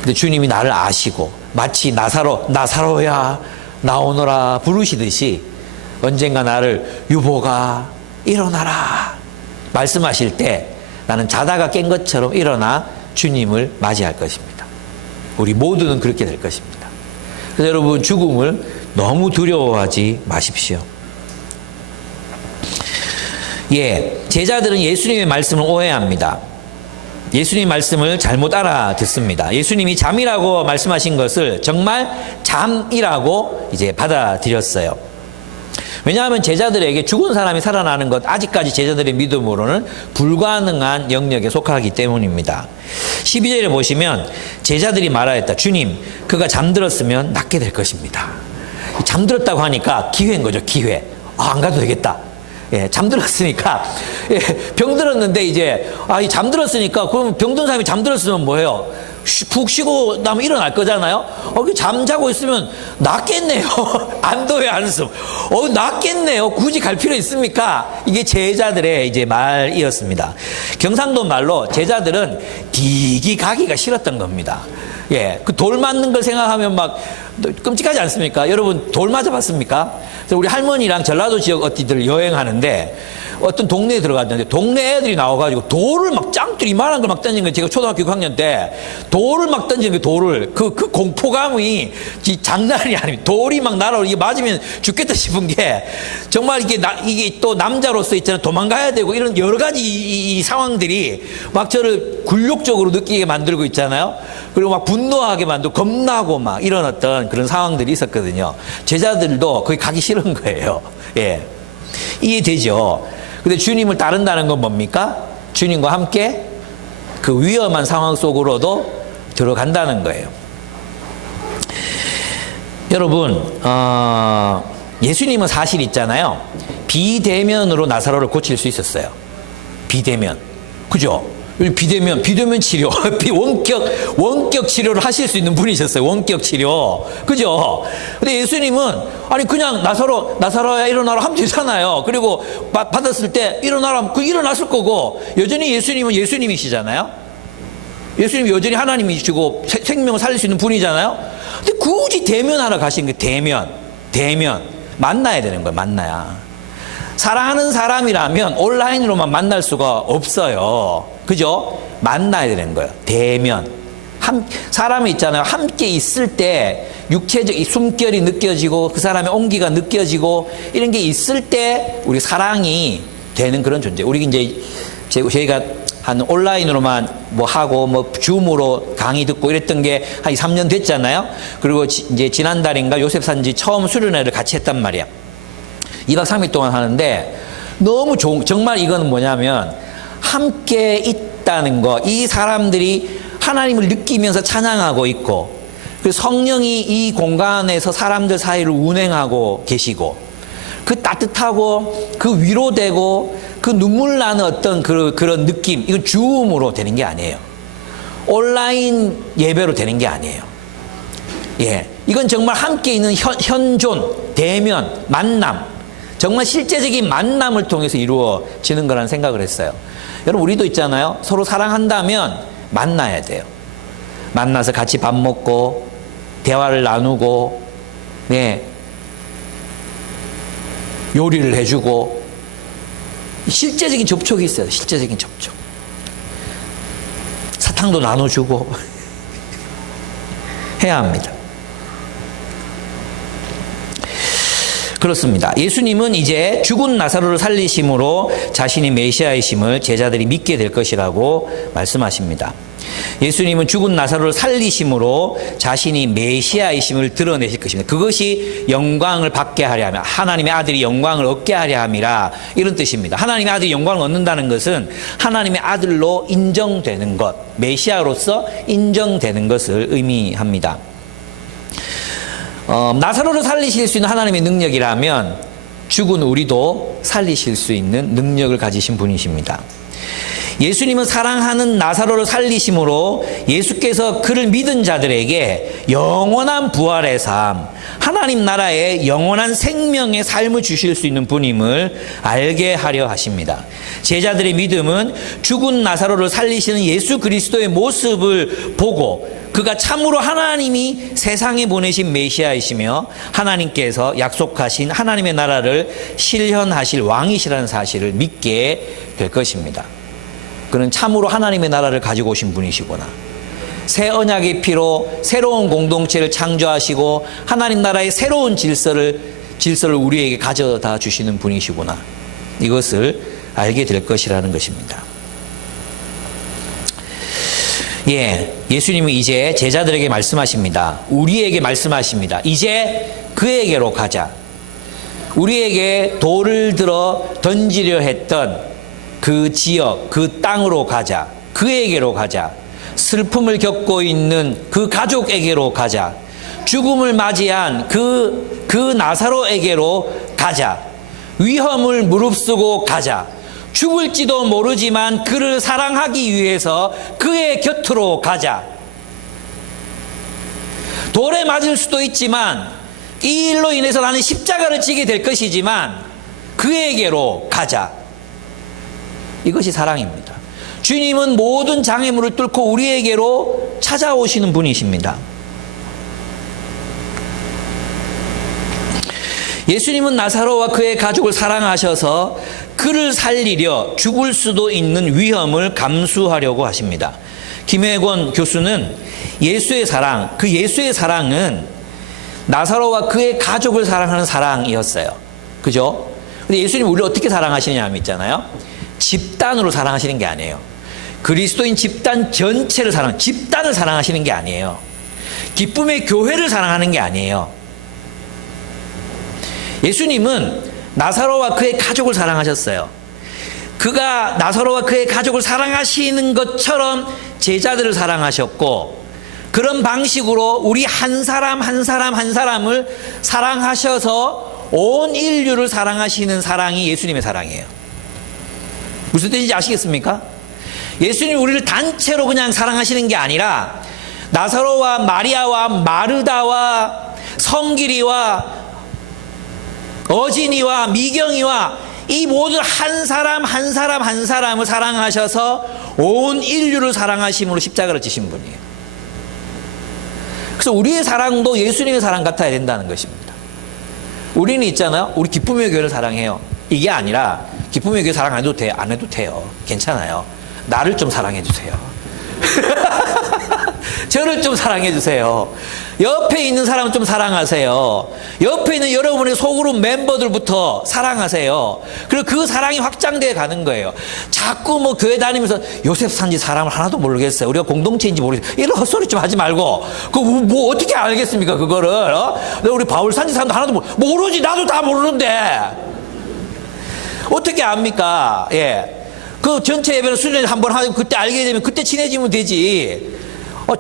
근데 주님이 나를 아시고 마치 나사로야 나오너라 부르시듯이 언젠가 나를 유보가 일어나라 말씀하실 때 나는 자다가 깬 것처럼 일어나 주님을 맞이할 것입니다. 우리 모두는 그렇게 될 것입니다. 그래서 여러분, 죽음을 너무 두려워하지 마십시오. 예, 제자들은 예수님의 말씀을 오해합니다. 예수님 말씀을 잘못 알아듣습니다. 예수님이 잠이라고 말씀하신 것을 정말 잠이라고 이제 받아들였어요. 왜냐하면 제자들에게 죽은 사람이 살아나는 것, 아직까지 제자들의 믿음으로는 불가능한 영역에 속하기 때문입니다. 12절에 보시면 제자들이 말하였다. 주님, 그가 잠들었으면 낫게 될 것입니다. 잠들었다고 하니까 기회인 거죠, 기회. 안 가도 되겠다. 예, 잠들었으니까, 예, 병들었는데 이제, 잠들었으니까, 그럼 병든 사람이 잠들었으면 뭐예요? 푹 쉬고 나면 일어날 거잖아요? 잠자고 있으면 낫겠네요. 안도의 한숨. 낫겠네요. 굳이 갈 필요 있습니까? 이게 제자들의 이제 말이었습니다. 경상도 말로 제자들은 디기 가기가 싫었던 겁니다. 예, 그 돌 맞는 걸 생각하면 막 끔찍하지 않습니까? 여러분, 돌 맞아봤습니까? 우리 할머니랑 전라도 지역 어디들 여행하는데 어떤 동네에 들어갔는데 동네 애들이 나와가지고 돌을 막 짱돌 이만한 걸 막 던진 거예요. 제가 초등학교 6학년 때 돌을 막 던진 그 돌을 그 공포감이 장난이 아닙니다. 돌이 막 날아오고 이게 맞으면 죽겠다 싶은 게 정말 이게 또 남자로서 있잖아요. 도망가야 되고 이런 여러 가지 이 상황들이 막 저를 굴욕적으로 느끼게 만들고 있잖아요. 그리고 막 분노하게 만들고 겁나고 막 이런 어떤 그런 상황들이 있었거든요. 제자들도 거기 가기 싫은 거예요. 예. 이해되죠? 근데 주님을 따른다는 건 뭡니까? 주님과 함께 그 위험한 상황 속으로도 들어간다는 거예요. 여러분, 예수님은 사실 있잖아요. 비대면으로 나사로를 고칠 수 있었어요. 비대면. 그죠? 비대면 치료. 원격 치료를 하실 수 있는 분이셨어요. 원격 치료. 그죠? 근데 예수님은, 그냥 나사로야 일어나라 하면 되잖아요. 그리고 받았을 때 일어나라, 일어났을 거고, 여전히 예수님은 예수님이시잖아요. 예수님이 여전히 하나님이시고 생명을 살릴 수 있는 분이잖아요. 근데 굳이 대면하러 가신 게 대면. 만나야 되는 거예요. 만나야. 사랑하는 사람이라면 온라인으로만 만날 수가 없어요. 그죠? 만나야 되는 거예요. 대면. 사람이 있잖아요. 함께 있을 때 육체적 숨결이 느껴지고 그 사람의 온기가 느껴지고 이런 게 있을 때 우리 사랑이 되는 그런 존재. 우리 이제 저희가 한 온라인으로만 뭐 하고 뭐 줌으로 강의 듣고 이랬던 게 한 2, 3년 됐잖아요. 그리고 이제 지난달인가 요셉산지 처음 수련회를 같이 했단 말이야. 2박 3일 동안 하는데 너무 좋은, 정말 이거는 뭐냐면 함께 있다는 거, 이 사람들이 하나님을 느끼면서 찬양하고 있고, 그 성령이 이 공간에서 사람들 사이를 운행하고 계시고, 그 따뜻하고 그 위로되고 그 눈물 나는 어떤 그런 느낌, 이건 줌으로 되는 게 아니에요. 온라인 예배로 되는 게 아니에요. 예, 이건 정말 함께 있는 현존, 대면, 만남, 정말 실제적인 만남을 통해서 이루어지는 거라는 생각을 했어요. 여러분, 우리도 있잖아요. 서로 사랑한다면 만나야 돼요. 만나서 같이 밥 먹고 대화를 나누고, 네, 요리를 해주고, 실제적인 접촉이 있어요. 실제적인 접촉. 사탕도 나눠주고 해야 합니다. 그렇습니다. 예수님은 이제 죽은 나사로를 살리심으로 자신이 메시아이심을 제자들이 믿게 될 것이라고 말씀하십니다. 예수님은 죽은 나사로를 살리심으로 자신이 메시아이심을 드러내실 것입니다. 그것이 영광을 받게 하려 하며, 하나님의 아들이 영광을 얻게 하려 함이라, 이런 뜻입니다. 하나님의 아들이 영광을 얻는다는 것은 하나님의 아들로 인정되는 것, 메시아로서 인정되는 것을 의미합니다. 나사로를 살리실 수 있는 하나님의 능력이라면 죽은 우리도 살리실 수 있는 능력을 가지신 분이십니다. 예수님은 사랑하는 나사로를 살리심으로 예수께서 그를 믿은 자들에게 영원한 부활의 삶, 하나님 나라의 영원한 생명의 삶을 주실 수 있는 분임을 알게 하려 하십니다. 제자들의 믿음은 죽은 나사로를 살리시는 예수 그리스도의 모습을 보고 그가 참으로 하나님이 세상에 보내신 메시아이시며 하나님께서 약속하신 하나님의 나라를 실현하실 왕이시라는 사실을 믿게 될 것입니다. 그는 참으로 하나님의 나라를 가지고 오신 분이시구나. 새 언약의 피로 새로운 공동체를 창조하시고 하나님 나라의 새로운 질서를 우리에게 가져다 주시는 분이시구나. 이것을 알게 될 것이라는 것입니다. 예, 예수님은 이제 제자들에게 말씀하십니다. 우리에게 말씀하십니다. 이제 그에게로 가자. 우리에게 돌을 들어 던지려 했던 그 지역, 그 땅으로 가자. 그에게로 가자. 슬픔을 겪고 있는 그 가족에게로 가자. 죽음을 맞이한 그 나사로에게로 가자. 위험을 무릅쓰고 가자. 죽을지도 모르지만 그를 사랑하기 위해서 그의 곁으로 가자. 돌에 맞을 수도 있지만 이 일로 인해서 나는 십자가를 지게 될 것이지만 그에게로 가자. 이것이 사랑입니다. 주님은 모든 장애물을 뚫고 우리에게로 찾아오시는 분이십니다. 예수님은 나사로와 그의 가족을 사랑하셔서 그를 살리려 죽을 수도 있는 위험을 감수하려고 하십니다. 김혜권 교수는 예수의 사랑, 그 예수의 사랑은 나사로와 그의 가족을 사랑하는 사랑이었어요. 그죠? 근데 예수님이 우리를 어떻게 사랑하시느냐 하면 있잖아요. 집단으로 사랑하시는 게 아니에요. 그리스도인 집단 전체를 집단을 사랑하시는 게 아니에요. 기쁨의 교회를 사랑하는 게 아니에요. 예수님은 나사로와 그의 가족을 사랑하셨어요. 그가 나사로와 그의 가족을 사랑하시는 것처럼 제자들을 사랑하셨고, 그런 방식으로 우리 한 사람 한 사람을 사랑하셔서 온 인류를 사랑하시는 사랑이 예수님의 사랑이에요. 무슨 뜻인지 아시겠습니까? 예수님이 우리를 단체로 그냥 사랑하시는 게 아니라 나사로와 마리아와 마르다와 성길이와 어진이와 미경이와 이 모든 한 사람을 사랑하셔서 온 인류를 사랑하심으로 십자가를 지신 분이에요. 그래서 우리의 사랑도 예수님의 사랑 같아야 된다는 것입니다. 우리는 있잖아요. 우리 기쁨의 교회를 사랑해요. 이게 아니라 기쁨의 교회 사랑 안 해도 돼요. 괜찮아요. 나를 좀 사랑해 주세요. 저를 좀 사랑해 주세요. 옆에 있는 사람 좀 사랑하세요. 옆에 있는 여러분의 소그룹 멤버들부터 사랑하세요. 그리고 그 사랑이 확장되어 가는 거예요. 자꾸 뭐 교회 다니면서 요셉 산지 사람을 하나도 모르겠어요. 우리가 공동체인지 모르겠어요. 이런 헛소리 좀 하지 말고. 뭐 어떻게 알겠습니까, 그거를? 우리 바울 산지 사람도 하나도 모르지. 나도 다 모르는데. 어떻게 압니까? 예. 그 전체 예배는 수련회 한번 하고 그때 알게 되면 그때 친해지면 되지.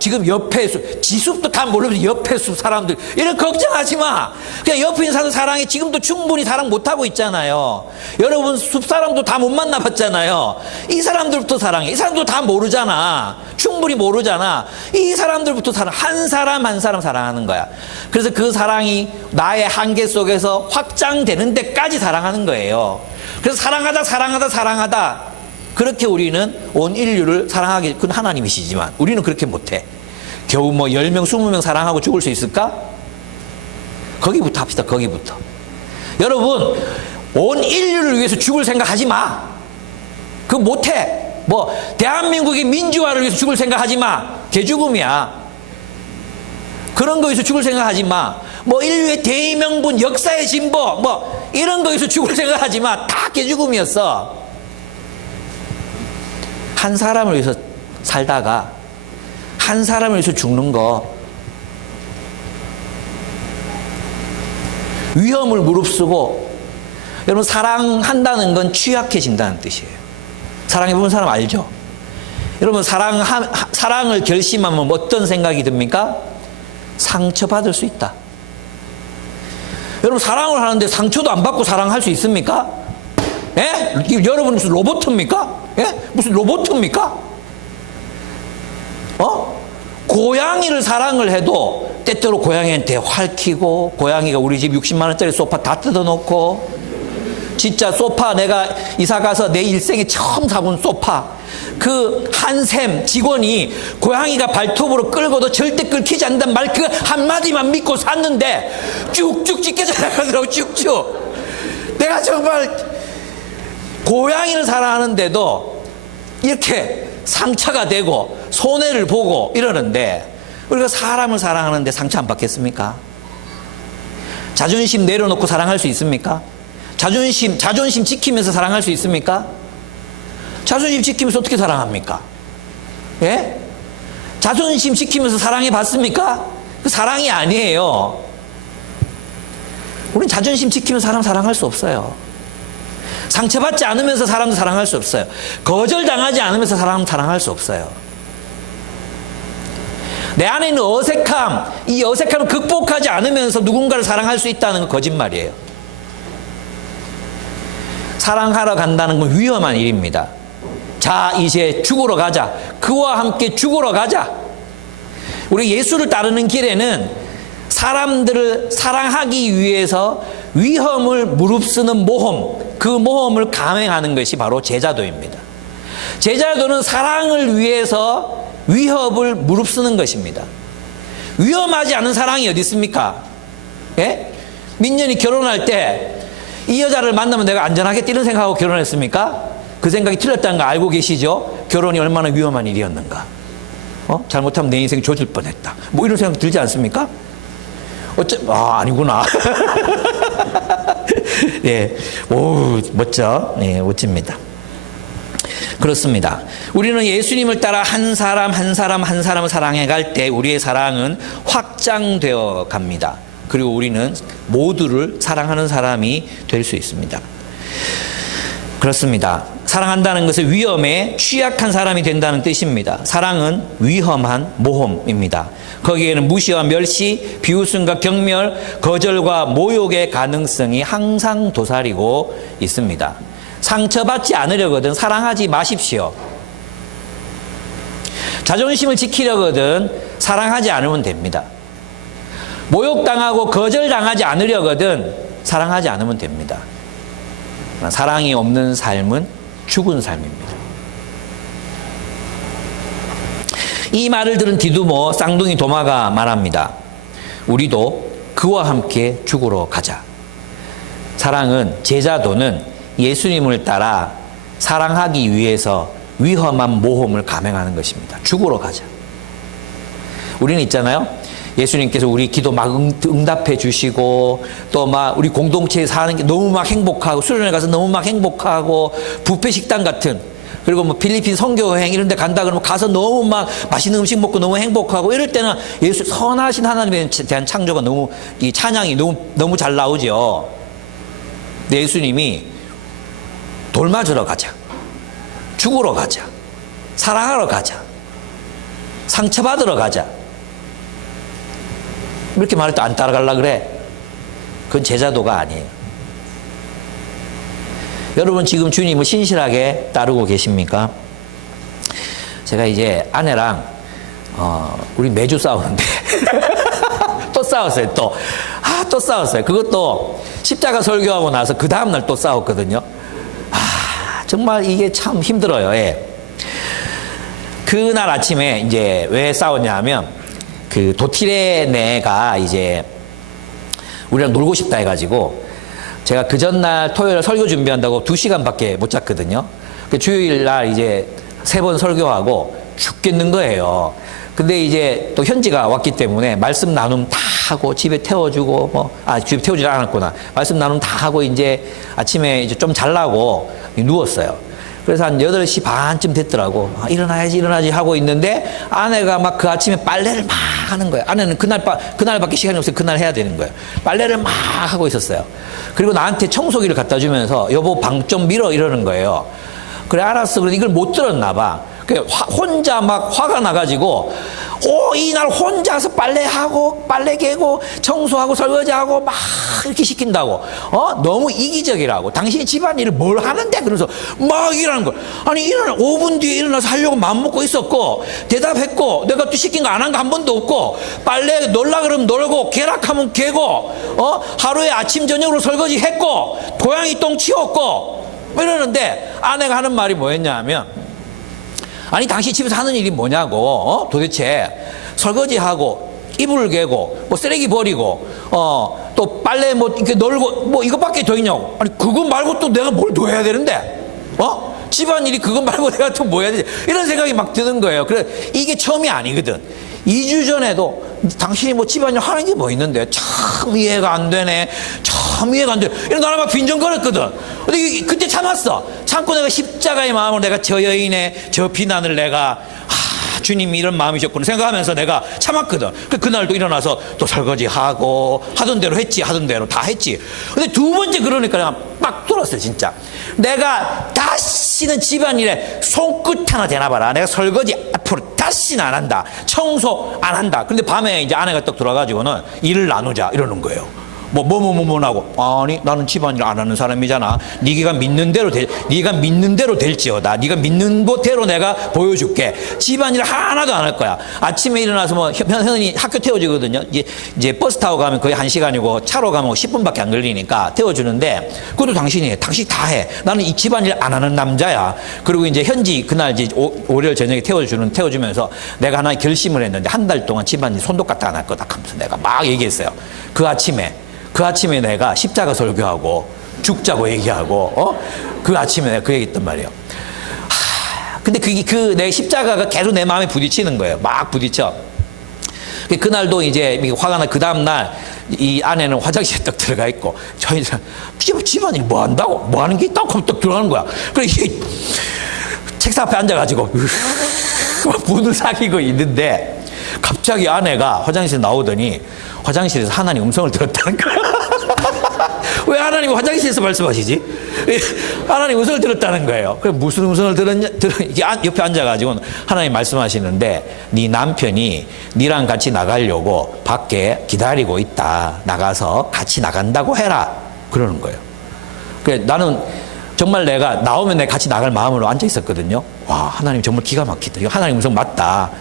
지금 옆에 지숲도 다 모르면서 옆에 숲 사람들 이런 걱정하지 마. 그냥 옆에 있는 사람 사랑해. 지금도 충분히 사랑 못하고 있잖아요. 여러분 숲 사람도 다 못 만나봤잖아요. 이 사람들부터 사랑해. 이 사람도 다 모르잖아. 충분히 모르잖아. 이 사람들부터 사랑. 한 사람 한 사람 사랑하는 거야. 그래서 그 사랑이 나의 한계 속에서 확장되는 데까지 사랑하는 거예요. 그래서 사랑하다 그렇게 우리는 온 인류를 사랑하게, 그건 하나님이시지만 우리는 그렇게 못해. 겨우 뭐 10명, 20명 사랑하고 죽을 수 있을까? 거기부터 합시다. 거기부터. 여러분, 온 인류를 위해서 죽을 생각하지 마. 그거 못해. 뭐 대한민국의 민주화를 위해서 죽을 생각하지 마. 개죽음이야. 그런 거에서 죽을 생각하지 마. 뭐 인류의 대의명분, 역사의 진보, 뭐 이런 거에서 죽을 생각하지 마. 다 개죽음이었어. 한 사람을 위해서 살다가 한 사람을 위해서 죽는 거, 위험을 무릅쓰고. 여러분, 사랑한다는 건 취약해진다는 뜻이에요. 사랑해본 사람 알죠? 여러분, 사랑을 결심하면 어떤 생각이 듭니까? 상처받을 수 있다. 여러분, 사랑을 하는데 상처도 안 받고 사랑할 수 있습니까? 예? 여러분 무슨 로봇입니까? 예? 무슨 로봇입니까? 고양이를 사랑을 해도 때때로 고양이한테 활키고, 고양이가 우리 집 60만 원짜리 소파 다 뜯어놓고, 진짜 소파 내가 이사 가서 내 일생에 처음 사본 소파, 그 한샘 직원이 고양이가 발톱으로 끌고도 절대 끌히지 않는단 말, 그 한마디만 믿고 샀는데 쭉쭉 찢겨져 나가더라고. 쭉쭉. 내가 정말 고양이를 사랑하는데도 이렇게 상처가 되고 손해를 보고 이러는데, 우리가 사람을 사랑하는데 상처 안 받겠습니까? 자존심 내려놓고 사랑할 수 있습니까? 자존심 지키면서 사랑할 수 있습니까? 자존심 지키면서 어떻게 사랑합니까? 예? 자존심 지키면서 사랑해 봤습니까? 그 사랑이 아니에요. 우린 자존심 지키면서 사람 사랑할 수 없어요. 상처받지 않으면서 사람도 사랑할 수 없어요. 거절당하지 않으면서 사람 사랑할 수 없어요. 내 안에 있는 어색함, 이 어색함을 극복하지 않으면서 누군가를 사랑할 수 있다는 건 거짓말이에요. 사랑하러 간다는 건 위험한 일입니다. 자, 이제 죽으러 가자. 그와 함께 죽으러 가자. 우리 예수를 따르는 길에는 사람들을 사랑하기 위해서 위험을 무릅쓰는 모험, 그 모험을 감행하는 것이 바로 제자도입니다. 제자도는 사랑을 위해서 위협을 무릅쓰는 것입니다. 위험하지 않은 사랑이 어디 있습니까? 예? 민년이 결혼할 때 이 여자를 만나면 내가 안전하겠다 이런 생각하고 결혼했습니까? 그 생각이 틀렸다는 거 알고 계시죠? 결혼이 얼마나 위험한 일이었는가. 잘못하면 내 인생 조질 뻔했다. 뭐 이런 생각 들지 않습니까? 아니구나. 예, 오, 멋져. 예, 멋집니다. 그렇습니다. 우리는 예수님을 따라 한 사람을 사랑해 갈 때 우리의 사랑은 확장되어 갑니다. 그리고 우리는 모두를 사랑하는 사람이 될 수 있습니다. 그렇습니다. 사랑한다는 것은 위험에 취약한 사람이 된다는 뜻입니다. 사랑은 위험한 모험입니다. 거기에는 무시와 멸시, 비웃음과 경멸, 거절과 모욕의 가능성이 항상 도사리고 있습니다. 상처받지 않으려거든 사랑하지 마십시오. 자존심을 지키려거든 사랑하지 않으면 됩니다. 모욕당하고 거절당하지 않으려거든 사랑하지 않으면 됩니다. 사랑이 없는 삶은 죽은 삶입니다. 이 말을 들은 디두모 쌍둥이 도마가 말합니다. 우리도 그와 함께 죽으러 가자. 사랑은, 제자도는 예수님을 따라 사랑하기 위해서 위험한 모험을 감행하는 것입니다. 죽으러 가자. 우리는 있잖아요. 예수님께서 우리 기도 막 응답해 주시고 또 막 우리 공동체에 사는 게 너무 막 행복하고 수련회 가서 너무 막 행복하고 뷔페 식당 같은 그리고 뭐 필리핀 선교 여행 이런 데 간다 그러면 가서 너무 막 맛있는 음식 먹고 너무 행복하고 이럴 때는 예수 선하신 하나님에 대한 창조가 너무 이 찬양이 너무 잘 나오죠. 근데 예수님이 돌 맞으러 가자. 죽으러 가자. 사랑하러 가자. 상처받으러 가자. 이렇게 말할 때 안 따라가려 그래. 그건 제자도가 아니에요. 여러분 지금 주님을 신실하게 따르고 계십니까? 제가 이제 아내랑 우리 매주 싸우는데 또 싸웠어요. 또 싸웠어요. 그것도 십자가 설교하고 나서 그 다음날 또 싸웠거든요. 정말 이게 참 힘들어요. 예. 그날 아침에 이제 왜 싸웠냐 하면 그 도티레네가 이제 우리랑 놀고 싶다 해가지고 제가 그 전날 토요일 설교 준비한다고 2시간밖에 못 잤거든요. 그 주일날 이제 3번 설교하고 죽겠는 거예요. 근데 이제 또 현지가 왔기 때문에 말씀 나눔 다 하고 집에 태워주고 집에 태우지 않았구나. 말씀 나눔 다 하고 이제 아침에 이제 좀 잘라고 누웠어요. 그래서 한 8시 반쯤 됐더라고. 일어나야지 하고 있는데 아내가 막 그 아침에 빨래를 막 하는 거예요. 아내는 그날밖에 시간이 없어서 그날 해야 되는 거예요. 빨래를 막 하고 있었어요. 그리고 나한테 청소기를 갖다 주면서 여보 방 좀 밀어 이러는 거예요. 그래 알았어. 그런데 이걸 못 들었나 봐. 혼자 막 화가 나가지고 이날 혼자서 빨래하고 빨래 개고 청소하고 설거지하고 막 이렇게 시킨다고 너무 이기적이라고 당신이 집안일을 뭘 하는데 그러면서 막 일하는 거야. 아니 5분 뒤에 일어나서 하려고 마음먹고 있었고 대답했고 내가 또 시킨 거 안 한 거 한 번도 없고 빨래 놀라 그러면 놀고 개락하면 개고 하루에 아침 저녁으로 설거지 했고 고양이 똥 치웠고 이러는데 아내가 하는 말이 뭐였냐 하면 아니 당신 집에서 하는 일이 뭐냐고 도대체 설거지하고 이불을 개고 뭐 쓰레기 버리고 또 빨래 뭐 이렇게 널고 뭐 이것밖에 더 있냐고. 아니 그거 말고 또 내가 뭘 더 해야 되는데 집안일이 그거 말고 내가 또 뭐 해야 되지 이런 생각이 막 드는 거예요. 그래 이게 처음이 아니거든. 2주 전에도 당신이 뭐 집안일 하는 게 뭐 있는데 참 이해가 안 되네. 참 이해가 안 돼. 이런 나를 막 빈정거렸거든. 근데 그때 참았어. 참고 내가 십자가의 마음으로 내가 저 여인의 저 비난을 내가 주님이 이런 마음이셨구나 생각하면서 내가 참았거든. 그날도 일어나서 또 설거지하고 하던 대로 했지. 하던 대로 다 했지. 근데 두 번째 그러니까 내가 막 돌았어요. 진짜 내가 다시는 집안일에 손끝 하나 대놔봐라. 내가 설거지 앞으로 다시는 안 한다. 청소 안 한다. 근데 밤에 이제 아내가 딱 들어와가지고는 일을 나누자 이러는 거예요. 뭐라고. 아니 나는 집안일 안 하는 사람이잖아. 네가 믿는 대로 될지어다. 네가 믿는 대로 내가 보여줄게. 집안일 하나도 안 할 거야. 아침에 일어나서 뭐 현이 학교 태워주거든요. 이제 버스 타고 가면 거의 1시간이고 차로 가면 10분밖에 안 걸리니까 태워주는데 그것도 당신 다 해. 나는 이 집안일 안 하는 남자야. 그리고 이제 현지 그날 이제 월요일 저녁에 태워주면서 내가 하나 결심을 했는데 한 달 동안 집안일 손도 갖다 안 할 거다 하면서 내가 막 얘기했어요. 그 아침에 내가 십자가 설교하고 죽자고 얘기하고 그 아침에 내가 그 얘기했단 말이에요. 근데 내 십자가가 계속 내 마음에 부딪히는 거예요. 막 부딪혀. 그날도 이제 화가 나. 그 다음날 이 아내는 화장실에 딱 들어가 있고 저희는 집안일 뭐 한다고? 뭐 하는 게 있다고 하면 딱 들어가는 거야. 그래 책상 앞에 앉아가지고 분을 사귀고 있는데 갑자기 아내가 화장실 나오더니 화장실에서 하나님 음성을 들었다는 거야. 왜 하나님이 화장실에서 말씀하시지? 하나님 음성을 들었다는 거예요. 그래 무슨 음성을 들었냐? 옆에 앉아가지고 하나님 말씀하시는데 네 남편이 네랑 같이 나가려고 밖에 기다리고 있다. 나가서 같이 나간다고 해라. 그러는 거예요. 그래 나는 정말 내가 나오면 내가 같이 나갈 마음으로 앉아 있었거든요. 와 하나님 정말 기가 막히다. 이거 하나님 음성 맞다.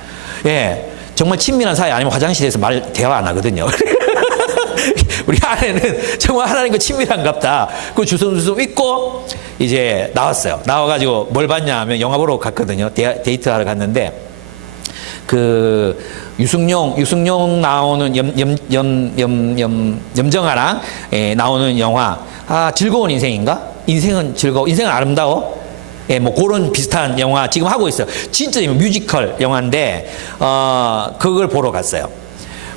예. 정말 친밀한 사이 아니면 화장실에서 대화 안 하거든요. 우리 아내는 정말 하나님과 친밀한갑다. 그 주섬주섬 잊고 이제 나왔어요. 나와가지고 뭘 봤냐 하면 영화 보러 갔거든요. 데이트하러 갔는데 그 유승용 나오는 염정아랑 나오는 영화 즐거운 인생인가? 인생은 아름다워? 예, 뭐 그런 비슷한 영화 지금 하고 있어요. 진짜 뮤지컬 영화인데 그걸 보러 갔어요.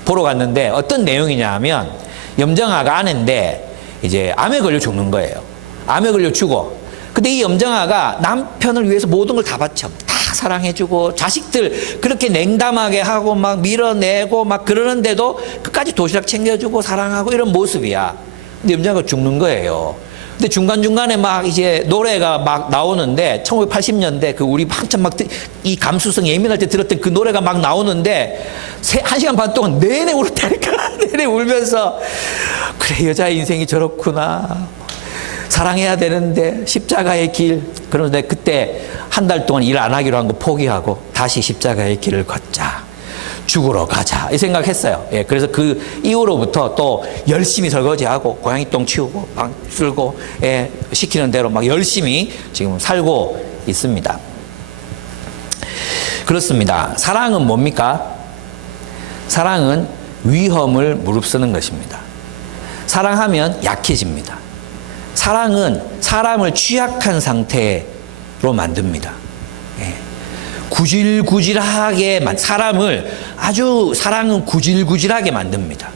보러 갔는데 어떤 내용이냐 하면 염정아가 아내인데 이제 암에 걸려 죽는 거예요. 암에 걸려 죽어. 근데 이 염정아가 남편을 위해서 모든 걸 다 바쳐. 다 사랑해주고 자식들 그렇게 냉담하게 하고 막 밀어내고 막 그러는데도 끝까지 도시락 챙겨주고 사랑하고 이런 모습이야. 근데 염정아가 죽는 거예요. 근데 중간중간에 막 이제 노래가 막 나오는데 1980년대 그 우리 한참 막 이 감수성 예민할 때 들었던 그 노래가 막 나오는데 1시간 반 동안 내내 울다니까. 내내 울면서 그래 여자의 인생이 저렇구나. 사랑해야 되는데 십자가의 길. 그런데 그때 한 달 동안 일 안 하기로 한 거 포기하고 다시 십자가의 길을 걷자. 죽으러 가자 이 생각했어요. 예, 그래서 그 이후로부터 또 열심히 설거지하고 고양이 똥 치우고 방 쓸고 예, 시키는 대로 막 열심히 지금 살고 있습니다. 그렇습니다. 사랑은 뭡니까? 사랑은 위험을 무릅쓰는 것입니다. 사랑하면 약해집니다. 사랑은 사람을 취약한 상태로 만듭니다. 예. 구질구질하게 사람을 아주 사랑은 구질구질하게 만듭니다.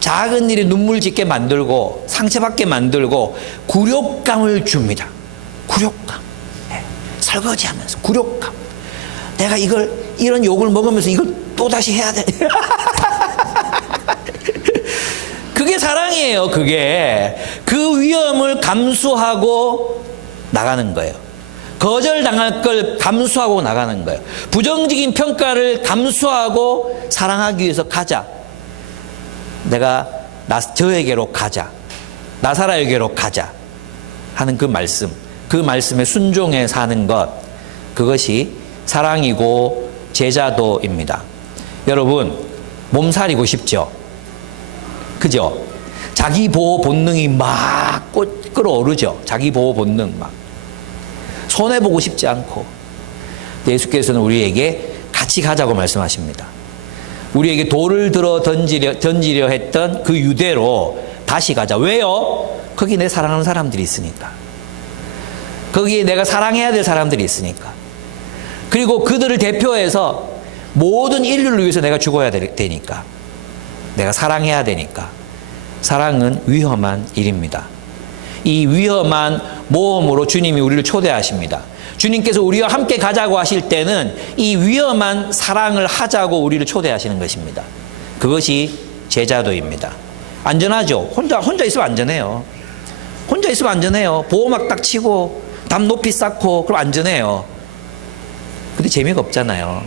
작은 일에 눈물 짓게 만들고 상처받게 만들고 굴욕감을 줍니다. 굴욕감. 네. 설거지하면서 굴욕감. 내가 이런 욕을 먹으면서 이걸 또다시 해야 돼. 그게 사랑이에요. 그게 그 위험을 감수하고 나가는 거예요. 거절당할 걸 감수하고 나가는 거예요. 부정적인 평가를 감수하고 사랑하기 위해서 가자. 내가 저에게로 가자. 나사라에게로 가자. 하는 그 말씀. 그 말씀에 순종해 사는 것. 그것이 사랑이고 제자도입니다. 여러분, 몸살이고 싶죠? 그죠? 자기 보호 본능이 막 끌어오르죠? 자기 보호 본능 막. 손해보고 싶지 않고 예수께서는 우리에게 같이 가자고 말씀하십니다. 우리에게 돌을 들어 던지려 했던 그 유대로 다시 가자. 왜요? 거기 내 사랑하는 사람들이 있으니까. 거기에 내가 사랑해야 될 사람들이 있으니까. 그리고 그들을 대표해서 모든 인류를 위해서 내가 죽어야 되니까. 내가 사랑해야 되니까. 사랑은 위험한 일입니다. 이 위험한 모험으로 주님이 우리를 초대하십니다. 주님께서 우리와 함께 가자고 하실 때는 이 위험한 사랑을 하자고 우리를 초대하시는 것입니다. 그것이 제자도입니다. 안전하죠? 혼자 있으면 안전해요. 혼자 있으면 안전해요. 보호막 딱 치고 담 높이 쌓고 그럼 안전해요. 근데 재미가 없잖아요.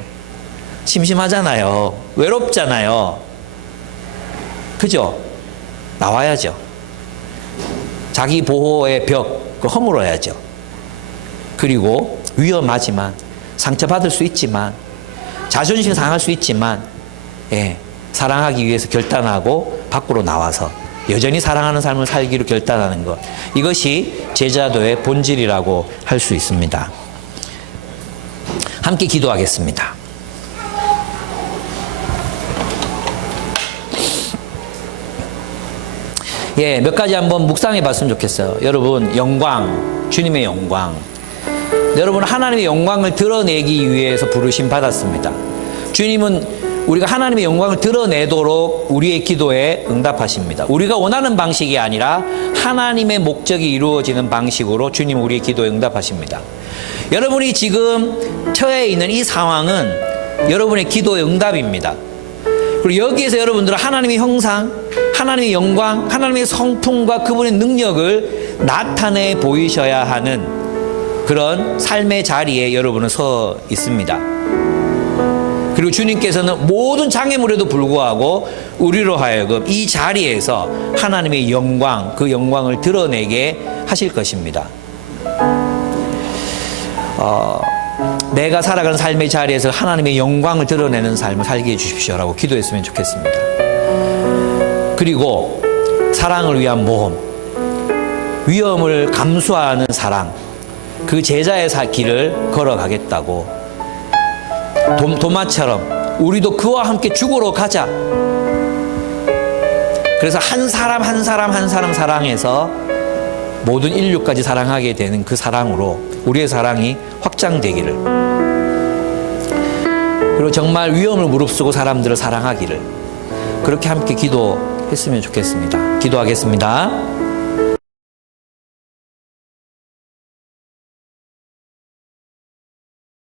심심하잖아요. 외롭잖아요. 그죠? 나와야죠. 자기 보호의 벽 허물어야죠. 그리고 위험하지만 상처받을 수 있지만 자존심 상할 수 있지만 예, 사랑하기 위해서 결단하고 밖으로 나와서 여전히 사랑하는 삶을 살기로 결단하는 것. 이것이 제자도의 본질이라고 할 수 있습니다. 함께 기도하겠습니다. 예, 몇 가지 한번 묵상해 봤으면 좋겠어요. 여러분, 영광, 주님의 영광. 여러분, 하나님의 영광을 드러내기 위해서 부르심 받았습니다. 주님은 우리가 하나님의 영광을 드러내도록 우리의 기도에 응답하십니다. 우리가 원하는 방식이 아니라 하나님의 목적이 이루어지는 방식으로 주님 우리의 기도에 응답하십니다. 여러분이 지금 처해 있는 이 상황은 여러분의 기도의 응답입니다. 그리고 여기에서 여러분들은 하나님의 형상, 하나님의 영광, 하나님의 성품과 그분의 능력을 나타내 보이셔야 하는 그런 삶의 자리에 여러분은 서 있습니다. 그리고 주님께서는 모든 장애물에도 불구하고 우리로 하여금 이 자리에서 하나님의 영광, 그 영광을 드러내게 하실 것입니다. 내가 살아가는 삶의 자리에서 하나님의 영광을 드러내는 삶을 살게 해주십시오라고 기도했으면 좋겠습니다. 그리고 사랑을 위한 모험, 위험을 감수하는 사랑, 그 제자의 길을 걸어가겠다고 도마처럼 우리도 그와 함께 죽으러 가자. 그래서 한 사람 한 사람 한 사람 사랑해서 모든 인류까지 사랑하게 되는 그 사랑으로 우리의 사랑이 확장되기를, 그리고 정말 위험을 무릅쓰고 사람들을 사랑하기를, 그렇게 함께 기도했으면 좋겠습니다. 기도하겠습니다.